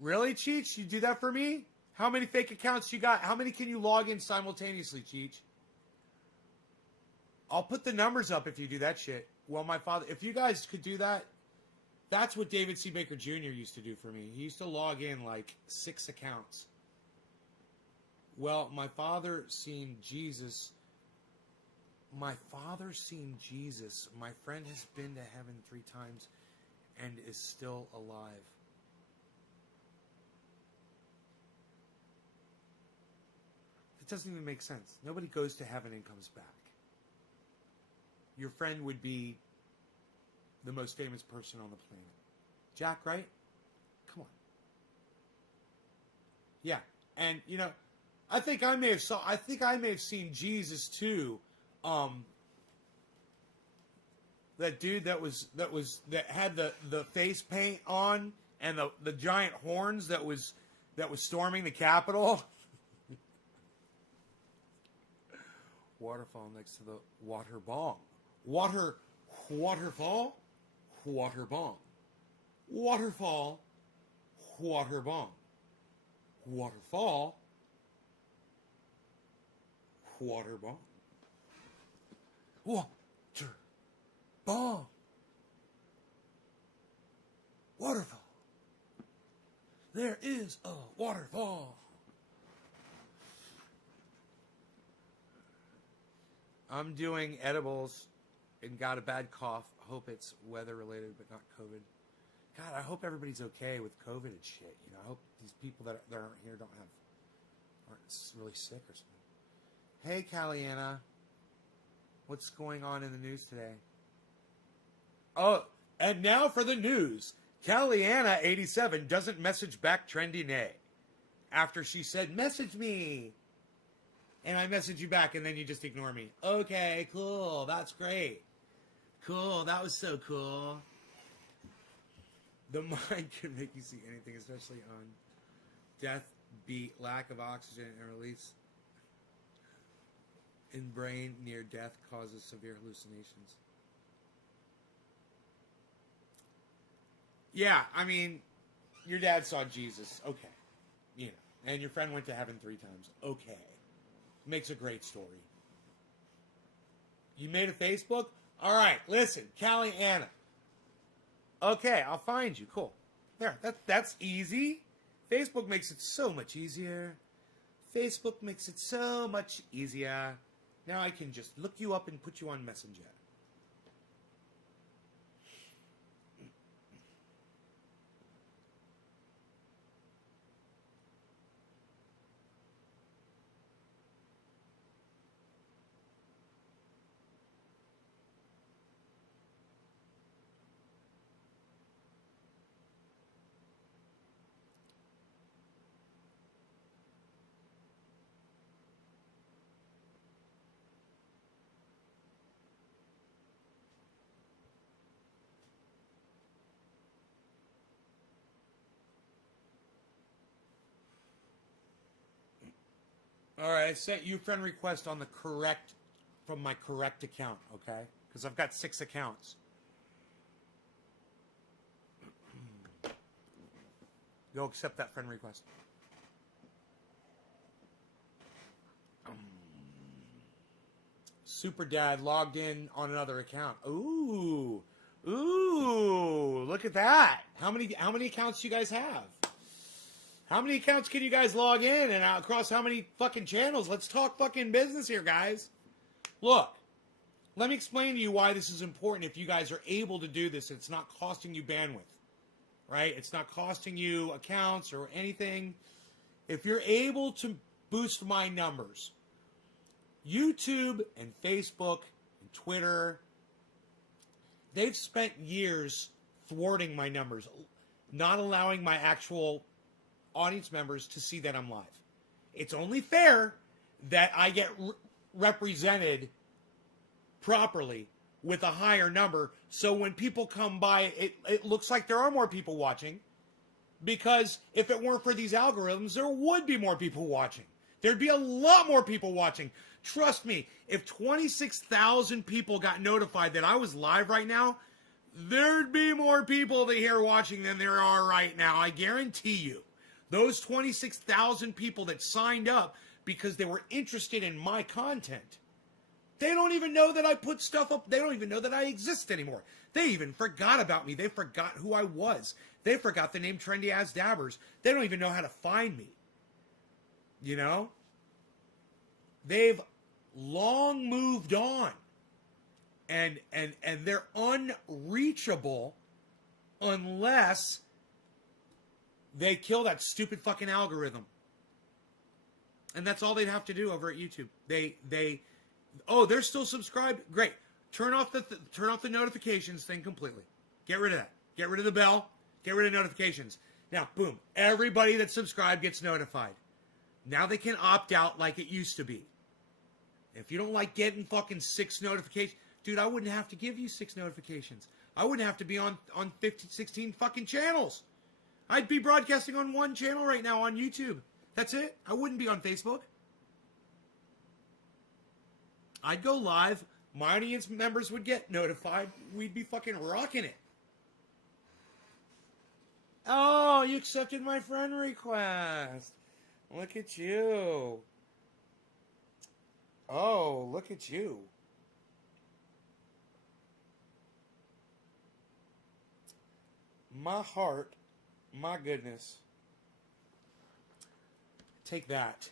Really, Cheech? You do that for me? How many fake accounts you got? How many can you log in simultaneously, Cheech? I'll put the numbers up if you do that shit. Well, my father, if you guys could do that, that's what David C. Baker Jr. used to do for me. He used to log in like 6 accounts. Well, my father seen Jesus. My father seen Jesus. My friend has been to heaven 3 times and is still alive. It doesn't even make sense. Nobody goes to heaven and comes back. Your friend would be the most famous person on the planet. Jack, right? Come on. Yeah. And you know, I think I may have seen Jesus too. That dude that had the face paint on and the giant horns that was storming the Capitol. Waterfall next to the water bong. Waterfall, water bong. Waterfall, water bong. Waterfall, water bong. Water bong. Waterfall. There is a waterfall. I'm doing edibles and got a bad cough. Hope it's weather related, but not COVID. God, I hope everybody's okay with COVID and shit. You know, I hope these people that aren't here aren't really sick or something. Hey, Caliana. What's going on in the news today? Oh, and now for the news. Caliana87 doesn't message back Trendy Nay after she said, message me. And I message you back, and then you just ignore me. Okay, cool. That's great. Cool. That was so cool. The mind can make you see anything, especially on death, beat, lack of oxygen, and release in brain near death causes severe hallucinations. Yeah, I mean, Your dad saw Jesus. Okay. You know. And your friend went to heaven 3 times. Okay. Makes a great story. You made a Facebook? All right. Listen, Callie Anna. Okay, I'll find you. Cool. There. That's easy. Facebook makes it so much easier. Facebook makes it so much easier. Now I can just look you up and put you on Messenger. All right, I sent you a friend request on the correct, from my correct account, okay? Because I've got 6 accounts. Go accept that friend request. Super Dad logged in on another account. Ooh, look at that. How many accounts do you guys have? How many accounts can you guys log in and across how many fucking channels? Let's talk fucking business here, guys. Look, let me explain to you why this is important if you guys are able to do this. It's not costing you bandwidth, right? It's not costing you accounts or anything. If you're able to boost my numbers, YouTube and Facebook and Twitter, they've spent years thwarting my numbers, not allowing my actual audience members to see that I'm live. It's only fair that I get represented properly with a higher number, so when people come by, it looks like there are more people watching, because if it weren't for these algorithms, there would be more people watching. There'd be a lot more people watching. Trust me, if 26,000 people got notified that I was live right now, there'd be more people here watching than there are right now. I guarantee you. Those 26,000 people that signed up because they were interested in my content, they don't even know that I put stuff up. They don't even know that I exist anymore. They even forgot about me. They forgot who I was. They forgot the name Trendy As Dabbers. They don't even know how to find me. You know? They've long moved on. And they're unreachable unless they kill that stupid fucking algorithm. And that's all they'd have to do over at YouTube. They're still subscribed? Great. Turn off the notifications thing completely. Get rid of that. Get rid of the bell. Get rid of notifications. Now, boom. Everybody that's subscribed gets notified. Now they can opt out like it used to be. If you don't like getting fucking 6 notifications, dude, I wouldn't have to give you 6 notifications. I wouldn't have to be on 16 fucking channels. I'd be broadcasting on 1 channel right now on YouTube. That's it. I wouldn't be on Facebook. I'd go live. My audience members would get notified. We'd be fucking rocking it. Oh, you accepted my friend request. Look at you. Oh, look at you. My heart. My goodness. Take that.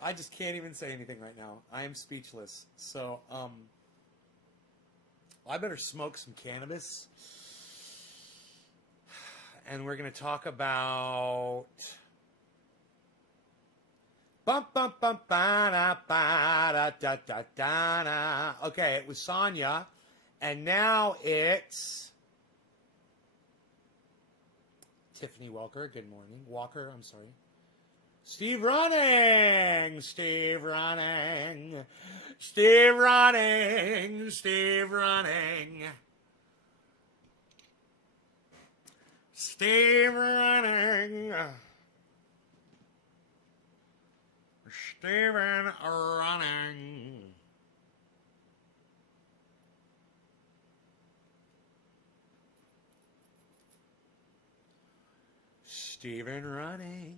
I just can't even say anything right now. I am speechless. So, I better smoke some cannabis. And we're going to talk about... Bum, bum, bum, ba, da, da, da, da, da. Okay, it was Sonya. And now it's Tiffany Walker. Good morning. Walker, I'm sorry. Steve Running. Steve Running. Steve Running. Steve Running. Steve Running. Steven Running. Steven running.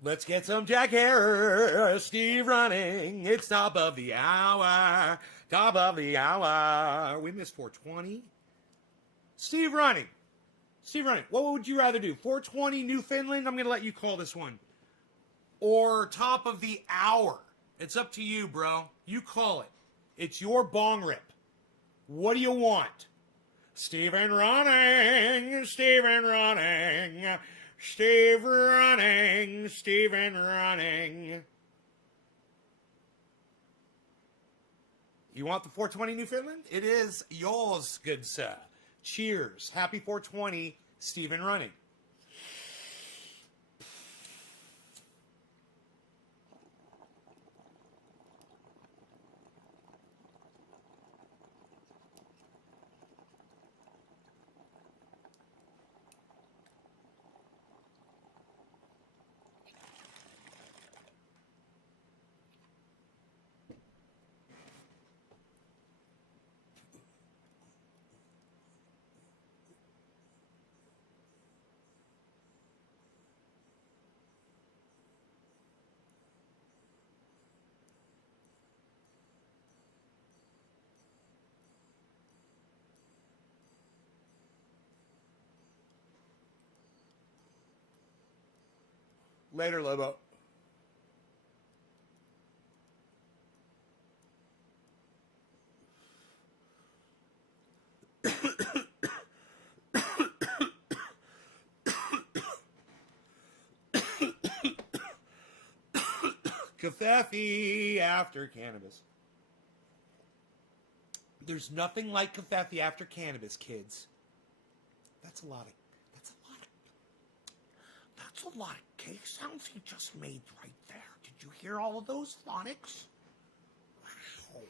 Let's get some Jack Harris. Steve running. It's top of the hour. Top of the hour. We missed 420. Steve running. Steve running. What would you rather do? 420 Newfoundland? I'm going to let you call this one. Or top of the hour. It's up to you, bro. You call it. It's your bong rip. What do you want? Steven running. Steven running. Steve running. Steven running. You want the 420 Newfoundland? It is yours, good sir. Cheers. Happy 420, Steven running. Later, Lobo. Covfefe after cannabis. There's nothing like Covfefe after cannabis, kids. That's a lot of cake sounds he just made right there. Did you hear all of those phonics? Wow.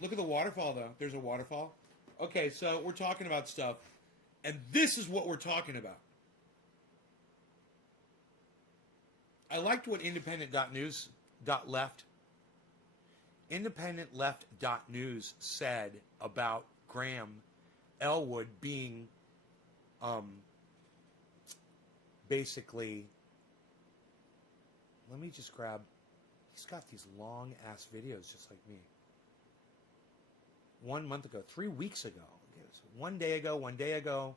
Look at the waterfall, though. There's a waterfall. Okay, so we're talking about stuff, and this is what we're talking about. I liked what independent.left.news said about Graham Elwood being basically, let me just grab, he's got these long ass videos just like me. 1 month ago, 3 weeks ago, one day ago,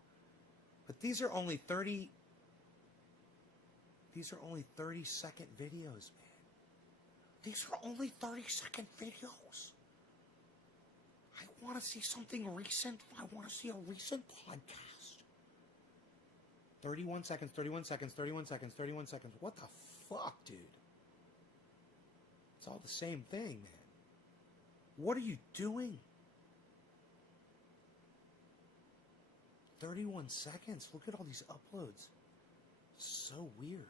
but these are only 30 second videos, man. These are only 30-second videos. I want to see something recent. I want to see a recent podcast. 31 seconds, 31 seconds, 31 seconds, 31 seconds. What the fuck, dude? It's all the same thing, man. What are you doing? 31 seconds. Look at all these uploads. So weird.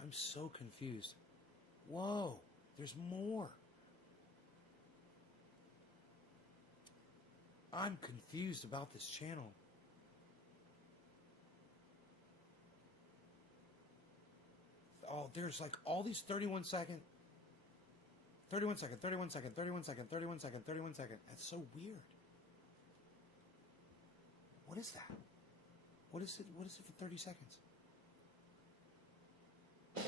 I'm so confused. Whoa, there's more. I'm confused about this channel. Oh, there's like all these 31 second. That's so weird. What is that? What is it for 30 seconds? I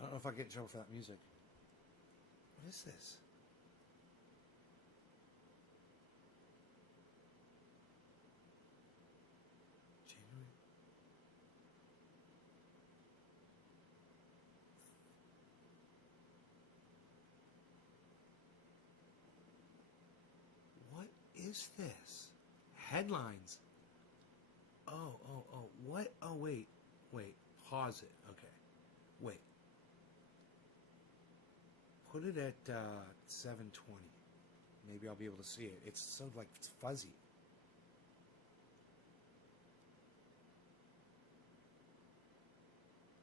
don't know if I get in trouble for that music. What is this? January. What is this? Headlines. Oh, what? Oh, wait. Pause it. Okay. Wait. Put it at 720. Maybe I'll be able to see it. It's so, like, it's fuzzy.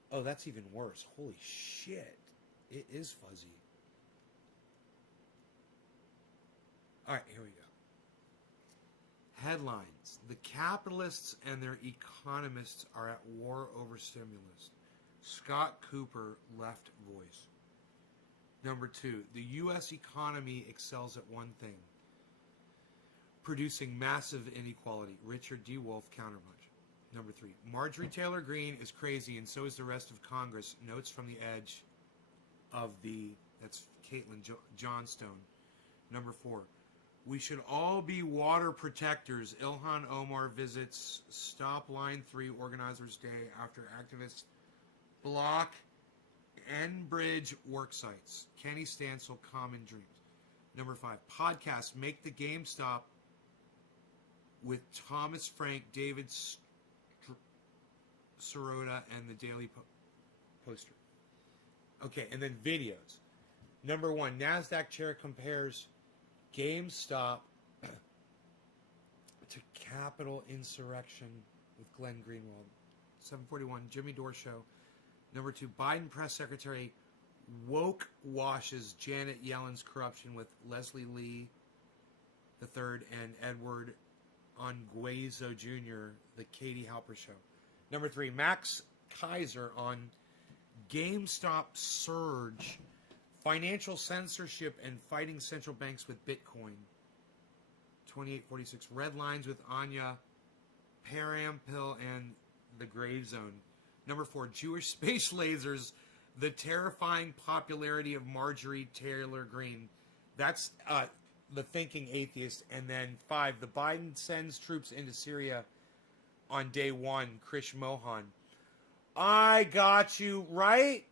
Oh, that's even worse. Holy shit. It is fuzzy. All right, here we go. Headlines. The capitalists and their economists are at war over stimulus. Scott Cooper, left voice. Number 2, the U.S. economy excels at one thing: producing massive inequality. Richard D. Wolff, Counterpunch. Number 3, Marjorie Taylor Greene is crazy, and so is the rest of Congress. Notes from the edge of the... That's Caitlin Johnstone. Number 4, we should all be water protectors. Ilhan Omar visits Stop Line 3 Organizers Day after activists block Enbridge work sites. Kenny Stansel, Common Dreams. Number 5, podcast Make the Game Stop with Thomas Frank, David Sirota, and the Daily Poster. Okay, and then videos. Number 1, NASDAQ chair compares GameStop to Capitol insurrection with Glenn Greenwald. 741, Jimmy Dore Show. Number 2, Biden press secretary woke washes Janet Yellen's corruption with Leslie Lee III and Edward Onguezo Jr., the Katie Halper Show. Number 3, Max Kaiser on GameStop surge, financial censorship, and fighting central banks with Bitcoin. 2846, Red Lines with Anya Parampil and the Grave Zone. Number 4, Jewish space lasers, the terrifying popularity of Marjorie Taylor Greene. That's the thinking atheist. And then 5, the Biden sends troops into Syria on day 1, Krish Mohan. I got you, right?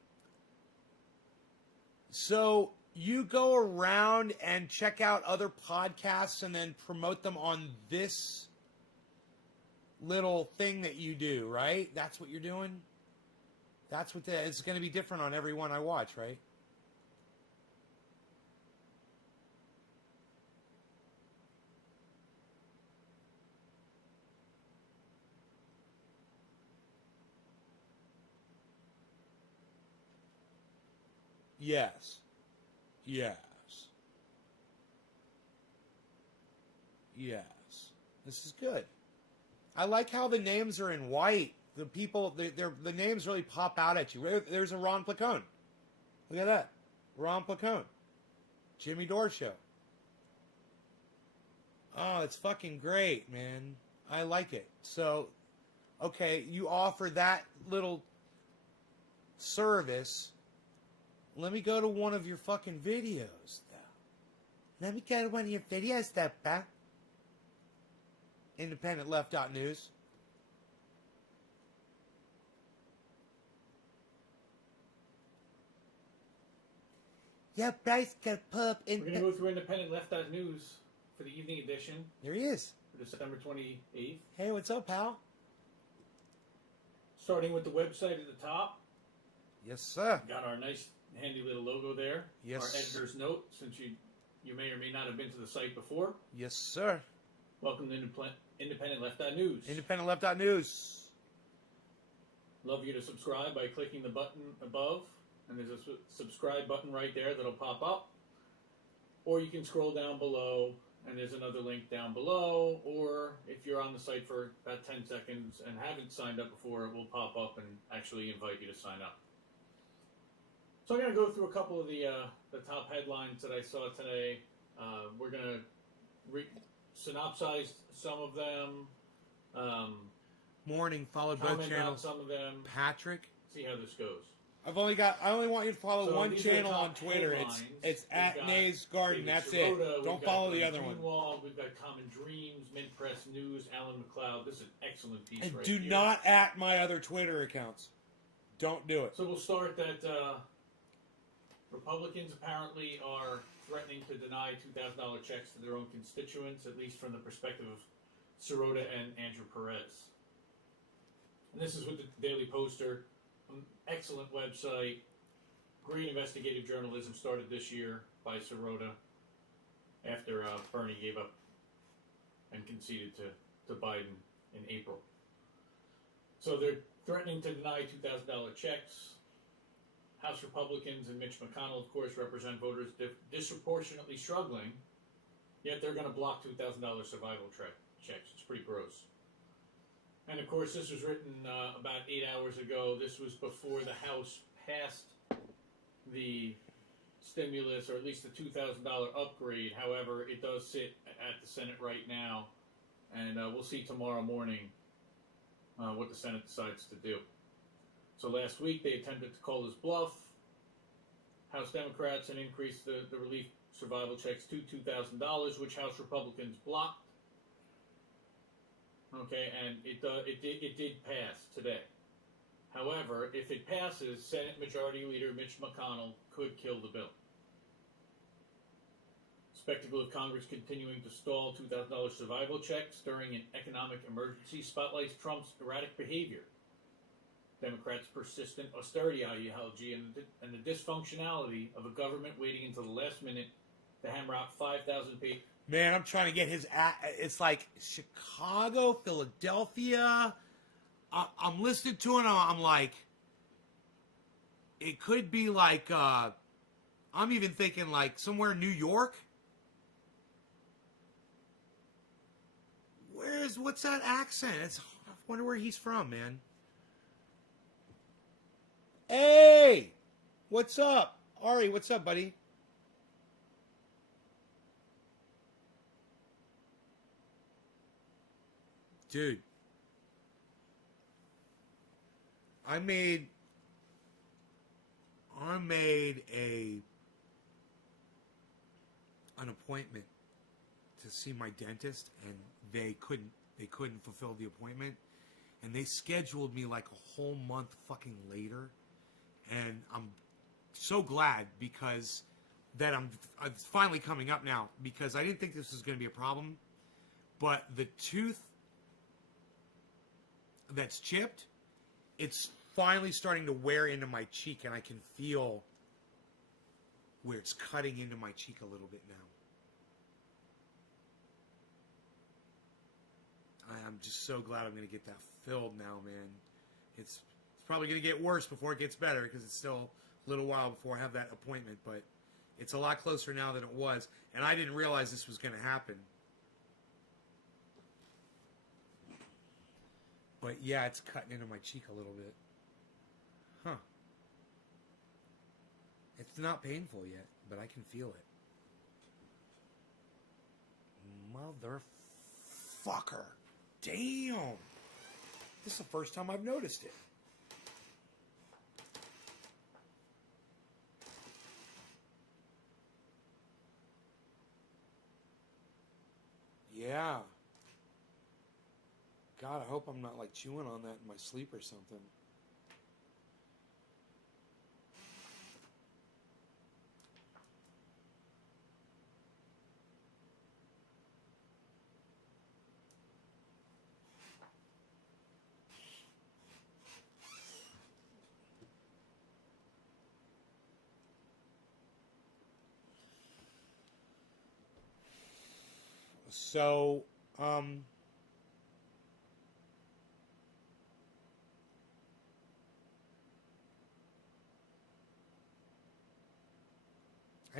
So you go around and check out other podcasts and then promote them on this little thing that you do, right? That's what you're doing? That's what it's going to be different on every one I watch, right? Yes. Yes. Yes. This is good. I like how the names are in white. The people, the names really pop out at you. There's a Ron Placone. Look at that. Ron Placone. Jimmy Dore Show. Oh, it's fucking great, man. I like it. So, okay, you offer that little service. Let me go to one of your fucking videos, though. Let me go to one of your videos, though, pal. Independent Left.News. Yeah, Bryce got pull up. We're going to go through Independent Left.News for the evening edition. There he is. For December 28th. Hey, what's up, pal? Starting with the website at the top. Yes, sir. Got our nice, handy little logo there. Yes. Our editor's note, since you may or may not have been to the site before. Yes, sir. Welcome to Independent Left.News. Independent Left.News. Love you to subscribe by clicking the button above. And there's a subscribe button right there that'll pop up. Or you can scroll down below, and there's another link down below. Or if you're on the site for about 10 seconds and haven't signed up before, it will pop up and actually invite you to sign up. So I'm going to go through a couple of the top headlines that I saw today. We're going to synopsize some of them. Morning, follow both channels. Some of them. Patrick. See how this goes. I only want you to follow one channel on Twitter. It's at Nay's Garden. That's it. Don't follow the other one. We've got Common Dreams, Mint Press News, Alan McLeod. This is an excellent piece and right do here. not at my other Twitter accounts. Don't do it. So we'll start that Republicans apparently are threatening to deny $2,000 checks to their own constituents, at least from the perspective of Sirota and Andrew Perez. And this is with the Daily Poster. An excellent website. Great investigative journalism started this year by Sirota after Bernie gave up and conceded to Biden in April. So they're threatening to deny $2,000 checks. House Republicans and Mitch McConnell, of course, represent voters disproportionately struggling, yet they're going to block $2,000 survival checks. It's pretty gross. And of course, this was written about 8 hours ago. This was before the House passed the stimulus, or at least the $2,000 upgrade. However, it does sit at the Senate right now, and we'll see tomorrow morning what the Senate decides to do. So last week they attempted to call his bluff. House Democrats and increased the relief survival checks to $2,000, which House Republicans blocked. Okay, and it did pass today. However, if it passes, Senate Majority Leader Mitch McConnell could kill the bill. Spectacle of Congress continuing to stall $2,000 survival checks during an economic emergency spotlights Trump's erratic behavior, Democrats' persistent austerity ideology, and the dysfunctionality of a government waiting until the last minute to hammer out 5,000 pages. Man, I'm trying to get his... It's like Chicago, Philadelphia. I'm listening to it, I'm like... It could be like... I'm even thinking like somewhere in New York. What's that accent? I wonder where he's from, man. Hey! What's up? Ari, what's up, buddy? Dude. I made an appointment to see my dentist, and they couldn't fulfill the appointment, and they scheduled me like a whole month fucking later, and I'm so glad because that it's finally coming up now, because I didn't think this was going to be a problem, but the tooth that's chipped, it's finally starting to wear into my cheek, and I can feel where it's cutting into my cheek a little bit now. I'm just so glad I'm going to get that filled now, man. It's probably going to get worse before it gets better, because it's still a little while before I have that appointment, but it's a lot closer now than it was, and I didn't realize this was going to happen. But yeah, it's cutting into my cheek a little bit. Huh. It's not painful yet, but I can feel it. Motherfucker. Damn. This is the first time I've noticed it. Yeah. God, I hope I'm not like chewing on that in my sleep or something. So, I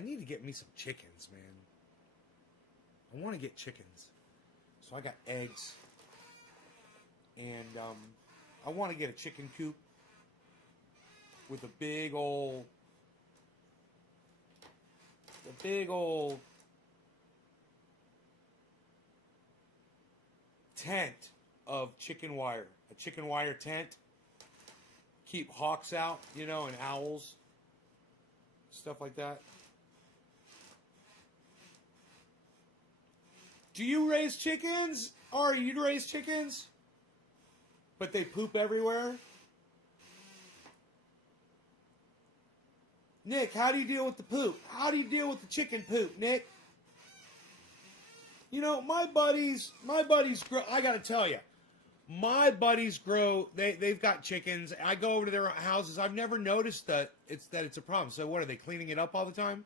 need to get me some chickens, man. I want to get chickens. So I got eggs. And I want to get a chicken coop with a big old tent of chicken wire. A chicken wire tent. Keep hawks out, and owls. Stuff like that. Do you raise chickens? Ari, you raise chickens? But they poop everywhere? Nick, how do you deal with the poop? How do you deal with the chicken poop, Nick? My buddies grow, I gotta tell you, my buddies grow, they've got chickens. I go over to their houses. I've never noticed that it's a problem. So what, are they cleaning it up all the time?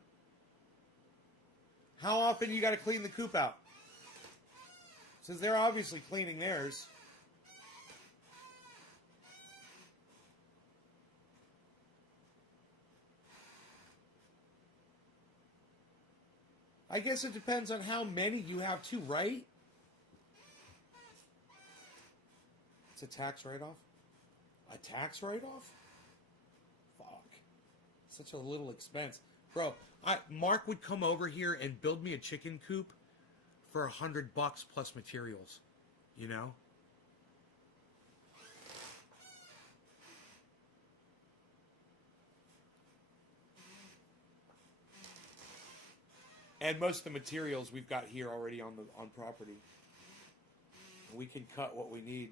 How often you gotta clean the coop out? Since they're obviously cleaning theirs. I guess it depends on how many you have too, right? It's a tax write-off? A tax write-off? Fuck. Such a little expense. Bro, Mark would come over here and build me a chicken coop for $100 plus materials. You know? And most of the materials we've got here already on property. We can cut what we need.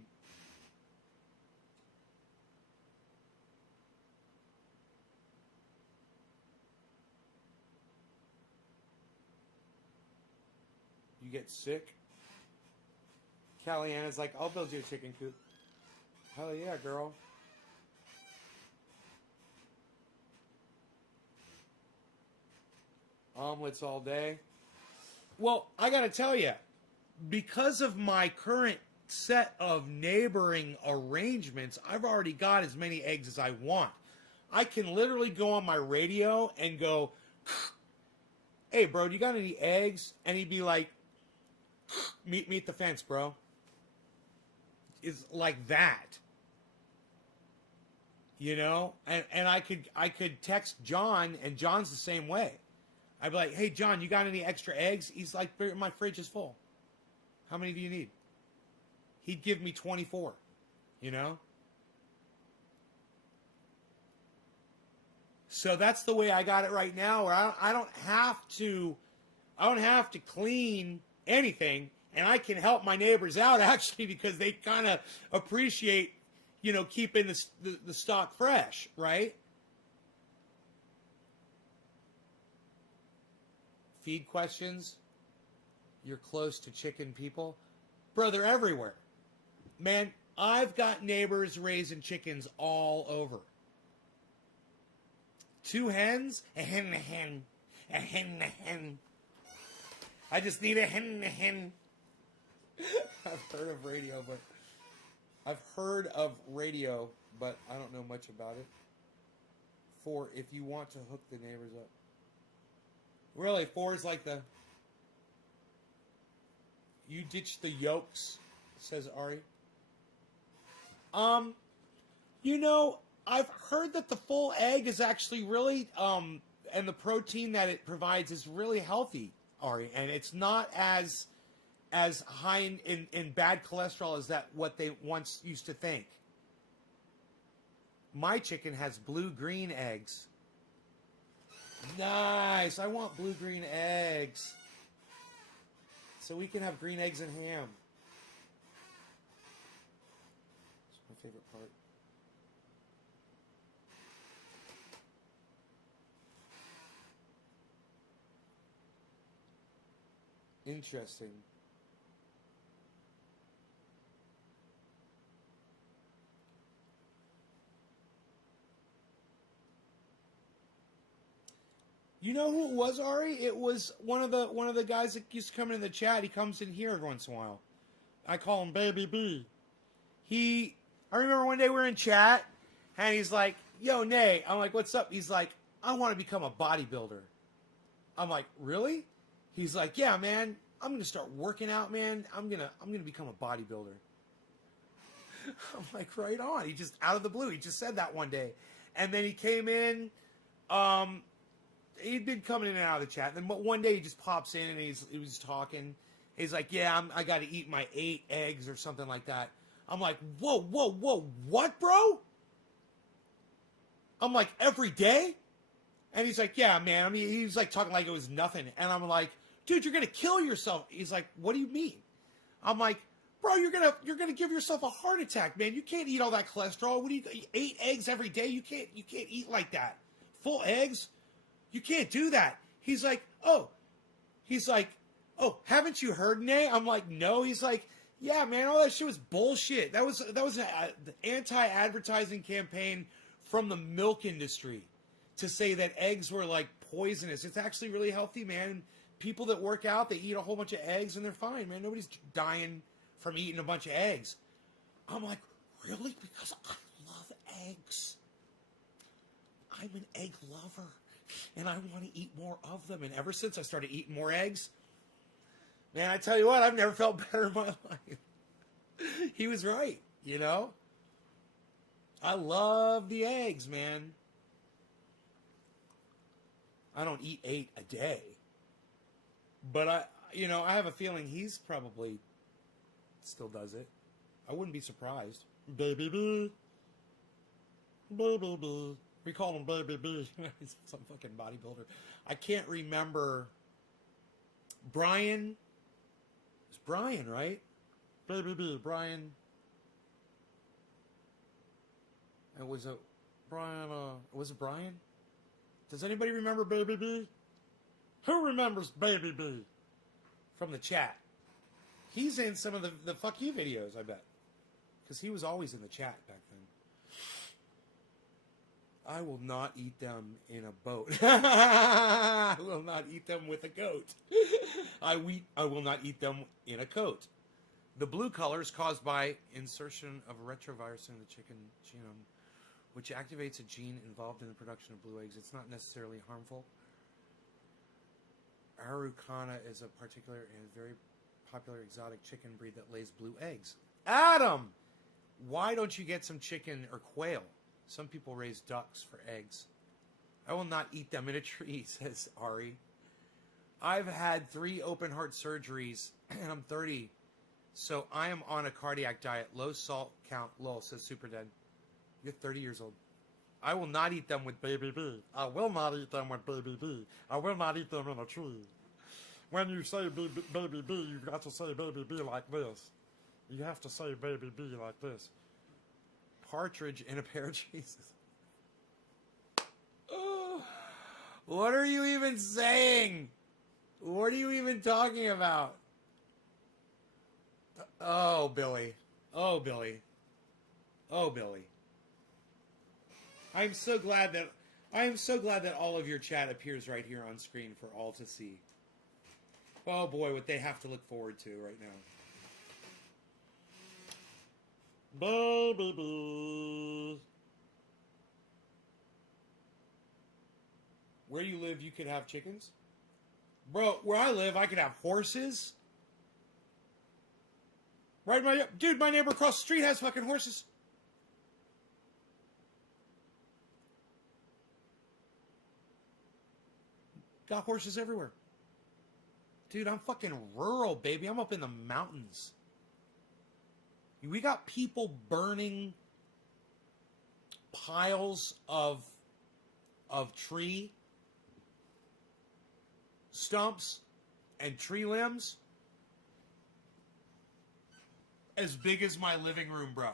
You get sick? Caliana's like, I'll build you a chicken coop. Hell yeah, girl. Omelets all day. Well, I gotta tell you, because of my current set of neighboring arrangements, I've already got as many eggs as I want. I can literally go on my radio and go, hey, bro, do you got any eggs? And he'd be like, meet me at the fence, bro. It's like that. You know? And I could text John, and John's the same way. I'd be like, hey, John, you got any extra eggs? He's like, my fridge is full. How many do you need? He'd give me 24, you know? So that's the way I got it right now, where I don't have to clean anything, and I can help my neighbors out, actually, because they kind of appreciate, you know, keeping the stock fresh, right? Feed questions. You're close to chicken people. Bro, they're everywhere. Man, I've got neighbors raising chickens all over. 2 hens, a hen and a hen, a hen and a hen. I just need a hen and a hen. I've heard of radio, but I don't know much about it. For if you want to hook the neighbors up. Really, 4 is like the... You ditch the yolks, says Ari. You know, I've heard that the full egg is actually really, and the protein that it provides is really healthy, Ari, and it's not as high in bad cholesterol as what they once used to think. My chicken has blue-green eggs. Nice. I want blue-green eggs. So we can have green eggs and ham. It's my favorite part. Interesting. You know who it was, Ari? It was one of the guys that used to come in the chat. He comes in here every once in a while. I call him Baby B. I remember one day we were in chat, and he's like, yo, Nay. I'm like, what's up? He's like, I want to become a bodybuilder. I'm like, really? He's like, yeah, man. I'm going to start working out, man. I'm going to become a bodybuilder. I'm like, right on. He just, out of the blue, he just said that one day. And then he came in, he'd been coming in and out of the chat. And then one day he just pops in and he was talking. He's like, yeah, I got to eat my 8 eggs or something like that. I'm like, whoa, what, bro? I'm like, every day? And he's like, yeah, man. I mean, he was like talking like it was nothing. And I'm like, dude, you're going to kill yourself. He's like, what do you mean? I'm like, bro, you're gonna give yourself a heart attack, man. You can't eat all that cholesterol. What do you 8 eggs every day? You can't eat like that. Full eggs? You can't do that. He's like, oh, haven't you heard, Nay? I'm like, no. He's like, yeah, man, all that shit was bullshit. That was an anti-advertising campaign from the milk industry to say that eggs were like poisonous. It's actually really healthy, man. People that work out, they eat a whole bunch of eggs and they're fine, man. Nobody's dying from eating a bunch of eggs. I'm like, really? Because I love eggs. I'm an egg lover. And I want to eat more of them. And ever since I started eating more eggs, man, I tell you what, I've never felt better in my life. He was right. You know? I love the eggs, man. I don't eat 8 a day. But I have a feeling he's probably still does it. I wouldn't be surprised. Baby B. Baby B. We call him Baby B. He's some fucking bodybuilder. I can't remember. Brian. It's Brian, right? Baby B. Brian. It was Brian. Was it Brian? Does anybody remember Baby B? Who remembers Baby B? From the chat. He's in some of the fuck you videos, I bet. Because he was always in the chat back then. I will not eat them in a boat. I will not eat them with a goat. I will not eat them in a coat. The blue color is caused by insertion of a retrovirus in the chicken genome, which activates a gene involved in the production of blue eggs. It's not necessarily harmful. Araucana is a particular and very popular exotic chicken breed that lays blue eggs. Adam! Why don't you get some chicken or quail? Some people raise ducks for eggs. I will not eat them in a tree, says Ari. I've had 3 open heart surgeries, and I'm 30, so I am on a cardiac diet. Low salt count, lol, says Superdead. You're 30 years old. I will not eat them with Baby B. I will not eat them with Baby B. I will not eat them in a tree. When you say Baby B, you've got to say Baby B like this. You have to say Baby B like this. Partridge in a pair of cheeses. Oh, what are you even saying? What are you even talking about? Oh, Billy. Oh, Billy. Oh, Billy. I am so glad that all of your chat appears right here on screen for all to see. Oh boy, what they have to look forward to right now. Baby boo. Where you live, you could have chickens? Bro, where I live, I could have horses. Right, my neighbor across the street has fucking horses. Got horses everywhere. Dude, I'm fucking rural, baby. I'm up in the mountains. We got people burning piles of tree stumps and tree limbs as big as my living room, bro,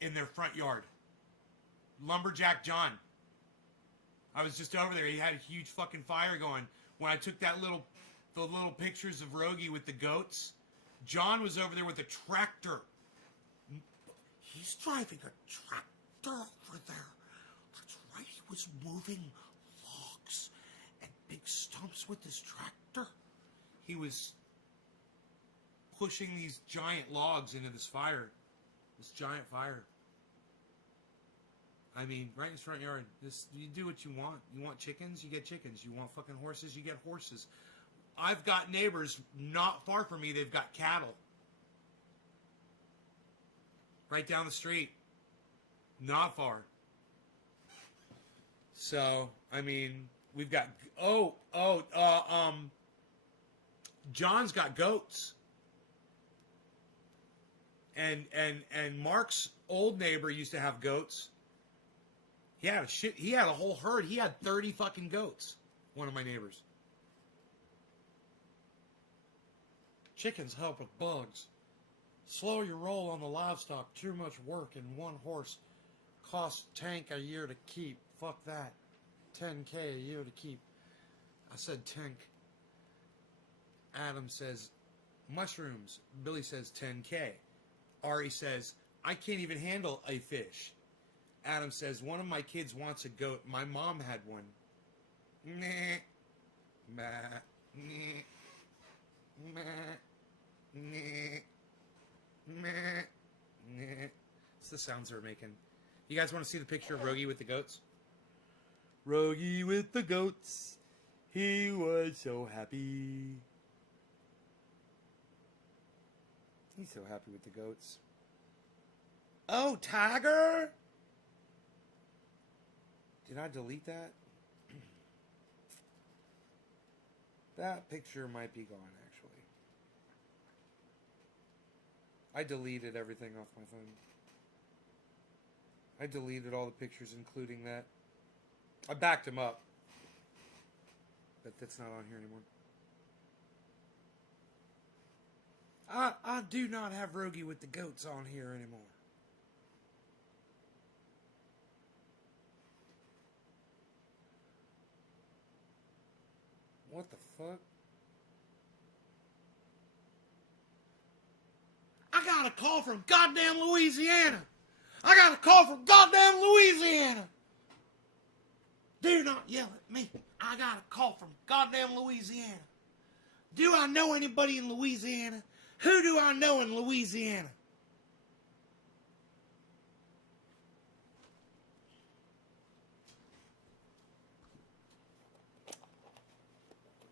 in their front yard. Lumberjack John. I was just over there. He had a huge fucking fire going. When I took the little pictures of Rogie with the goats, John was over there with a tractor. He's driving a tractor over there. That's right. He was moving logs and big stumps with his tractor. He was pushing these giant logs into this fire. This giant fire. I mean, right in his front yard. You do what you want. You want chickens, you get chickens. You want fucking horses, you get horses. I've got neighbors not far from me. They've got cattle. Right down the street. Not far. So, I mean, we've got... John's got goats. And Mark's old neighbor used to have goats. He had a whole herd. He had 30 fucking goats. One of my neighbors. Chickens help with bugs. Slow your roll on the livestock. Too much work in one horse. Costs tank a year to keep. Fuck that. 10K a year to keep. I said tank. Adam says mushrooms. Billy says 10K. Ari says, I can't even handle a fish. Adam says, one of my kids wants a goat. My mom had one. Nah. Bah. Nah. Nah. Nah. Nah. Nah. It's the sounds they're making. You guys want to see the picture of Rogie with the goats? Rogie with the goats. He was so happy. He's so happy with the goats. Oh, Tiger! Did I delete that? That picture might be gone, actually. I deleted everything off my phone. I deleted all the pictures, including that. I backed him up. But that's not on here anymore. I do not have Rogie with the goats on here anymore. What the fuck? I got a call from goddamn Louisiana. I got a call from goddamn Louisiana. Do not yell at me. I got a call from goddamn Louisiana. Do I know anybody in Louisiana? Who do I know in Louisiana?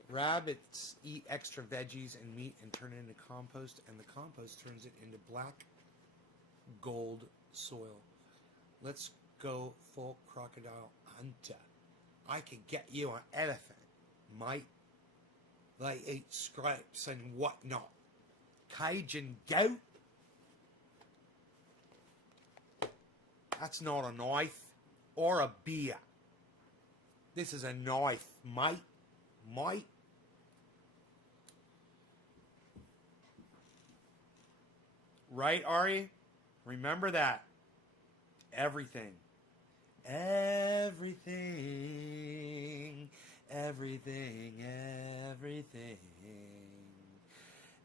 Rabbits eat extra veggies and meat and turn it into compost, and the compost turns it into black gold soil. Let's go full crocodile hunter. I could get you an elephant, mate. They eat scraps and whatnot. Cajun goat? That's not a knife or a beer. This is a knife, mate. Mate. Right, Ari? Remember that. Everything. Everything. Everything. Everything.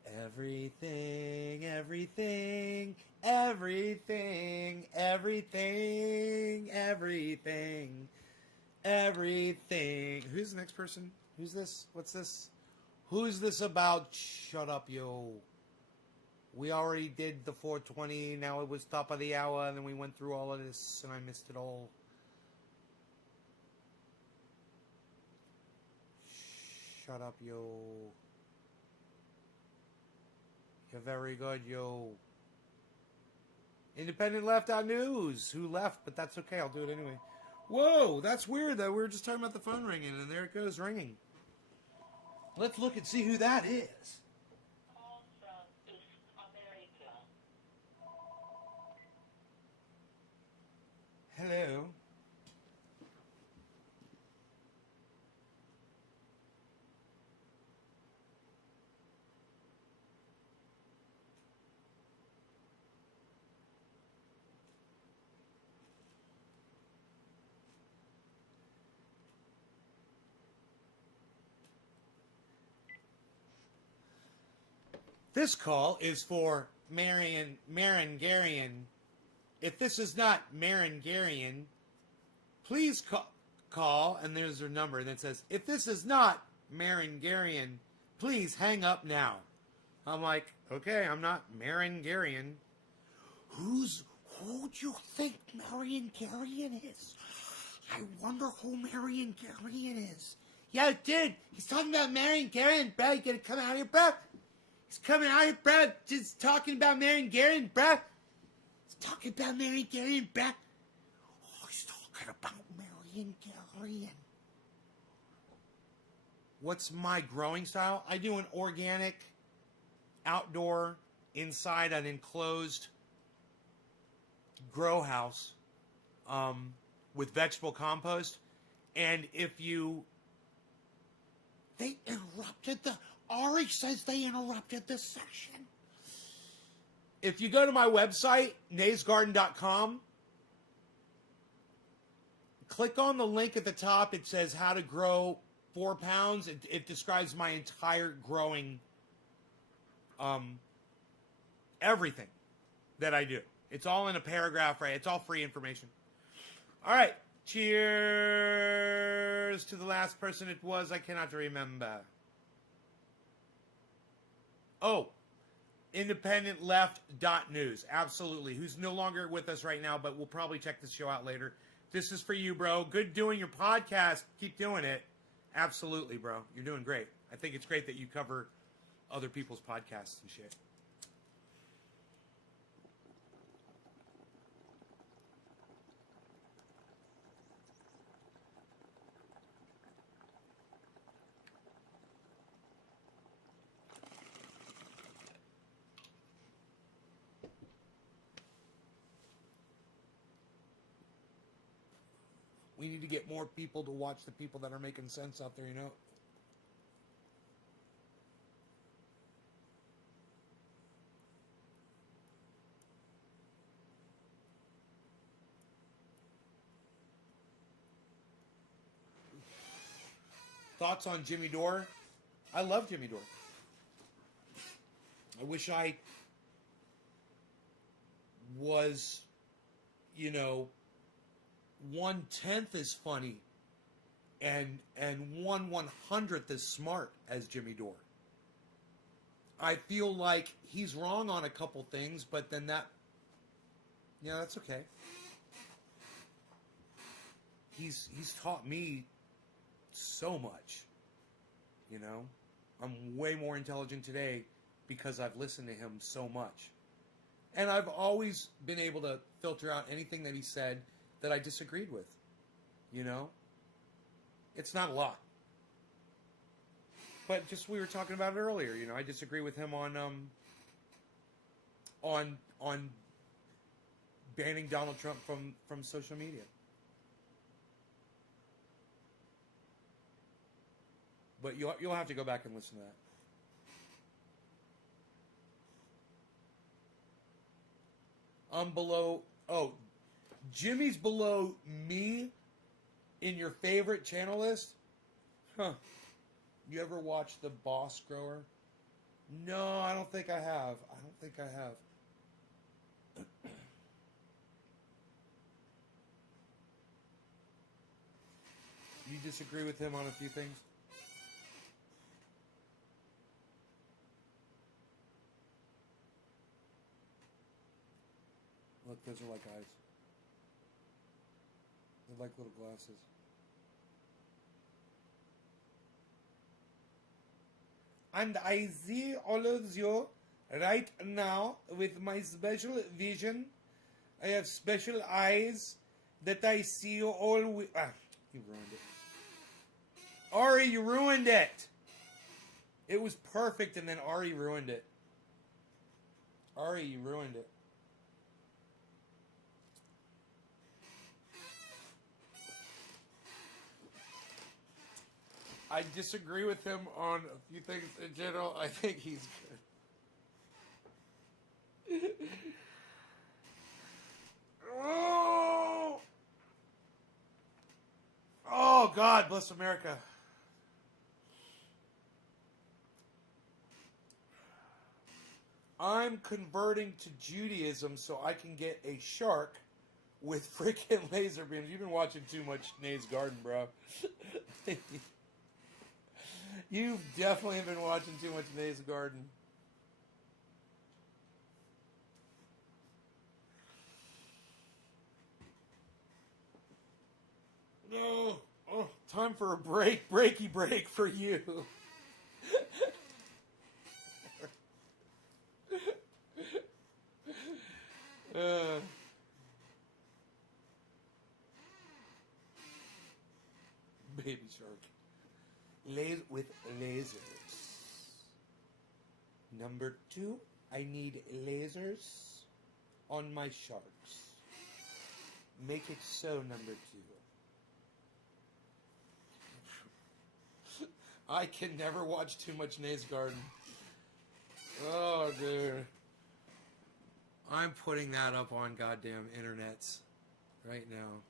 Everything. Everything. Everything. Everything. Everything. Everything. Who's the next person? Who's this? What's this? Who's this about? Shut up, yo. We already did the 420. Now it was top of the hour, and then we went through all of this, and I missed it all. Shut up, yo. You're very good, yo. Independent Left Out News. Who left? But that's okay. I'll do it anyway. Whoa, that's weird, though. We were just talking about the phone ringing, and there it goes ringing. Let's look and see who that is. Hello. This call is for Marangarian. If this is not Marangarian, please call, and there's her number that says, if this is not Marangarian, please hang up now. I'm like, okay, I'm not Marangarian. Who do you think Marangarian is? I wonder who Marangarian is. Yo, dude, he's talking about Marangarian, bro. You gotta come out here, bro. He's coming out here, bro. Just talking about Marangarian, bro. Talking about Marangarian, bruh. Oh, he's talking about Marangarian. What's my growing style? I do an organic, outdoor, inside an enclosed grow house with vegetable compost. And if you... They interrupted the... Ari says they interrupted this section. If you go to my website, naysgarden.com, click on the link at the top. It says how to grow 4 pounds. It describes my entire growing, everything that I do. It's all in a paragraph, right? It's all free information. All right. Cheers to the last person it was. I cannot remember. Oh. IndependentLeft.news. Absolutely. Who's no longer with us right now, but we'll probably check this show out later. This is for you, bro. Good doing your podcast. Keep doing it. Absolutely, bro. You're doing great. I think it's great that you cover other people's podcasts and shit. We need to get more people to watch the people that are making sense out there, you know? Thoughts on Jimmy Dore? I love Jimmy Dore. I wish I was, you know, 1/10 as funny and 1/100th as smart as Jimmy Dore. I feel like he's wrong on a couple things, but then that's okay. He's taught me so much, you know. I'm way more intelligent today because I've listened to him so much. And I've always been able to filter out anything that he said that I disagreed with, you know. It's not a lot. But just we were talking about it earlier, you know, I disagree with him on banning Donald Trump from social media. But you'll have to go back and listen to that. I'm below. Oh, Jimmy's below me in your favorite channel list? Huh. You ever watch The Boss Grower? No, I don't think I have. You disagree with him on a few things? Look, those are like eyes. They're like little glasses. And I see all of you right now with my special vision. I have special eyes that I see you all with. Ah, you ruined it. Ari, you ruined it. It was perfect, and then Ari ruined it. Ari, you ruined it. I disagree with him on a few things in general. I think he's good. Oh, God bless America. I'm converting to Judaism so I can get a shark with freaking laser beams. You've been watching too much Nate's Garden, bro. You've definitely been watching too much Nate's Garden. No. Oh, time for a breaky break for you. Baby shark. With lasers. Number 2, I need lasers on my sharks. Make it so, number 2. I can never watch too much Nate's Garden. Oh, dude. I'm putting that up on goddamn internets right now.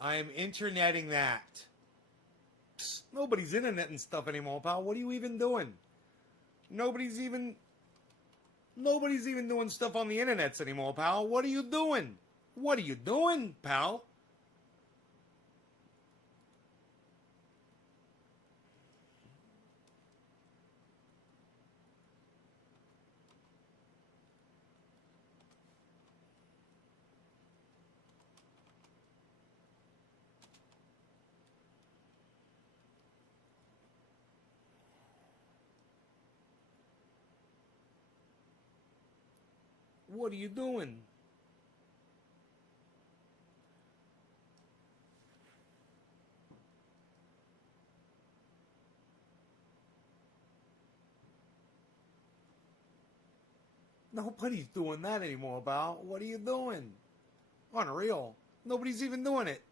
I am interneting that. Psst, nobody's interneting stuff anymore, pal. What are you even doing? Nobody's even doing stuff on the internets anymore, pal. What are you doing? What are you doing, pal? What are you doing? Nobody's doing that anymore, pal. What are you doing? Unreal. Nobody's even doing it.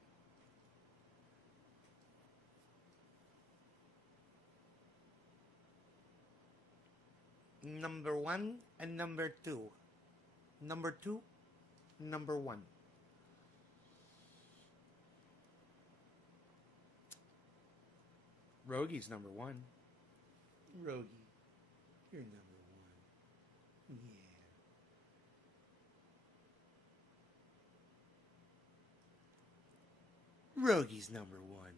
number 1 and number 2. Number 2, number 1. Rogi's number 1. Rogi, you're number 1. Yeah. Rogi's number 1.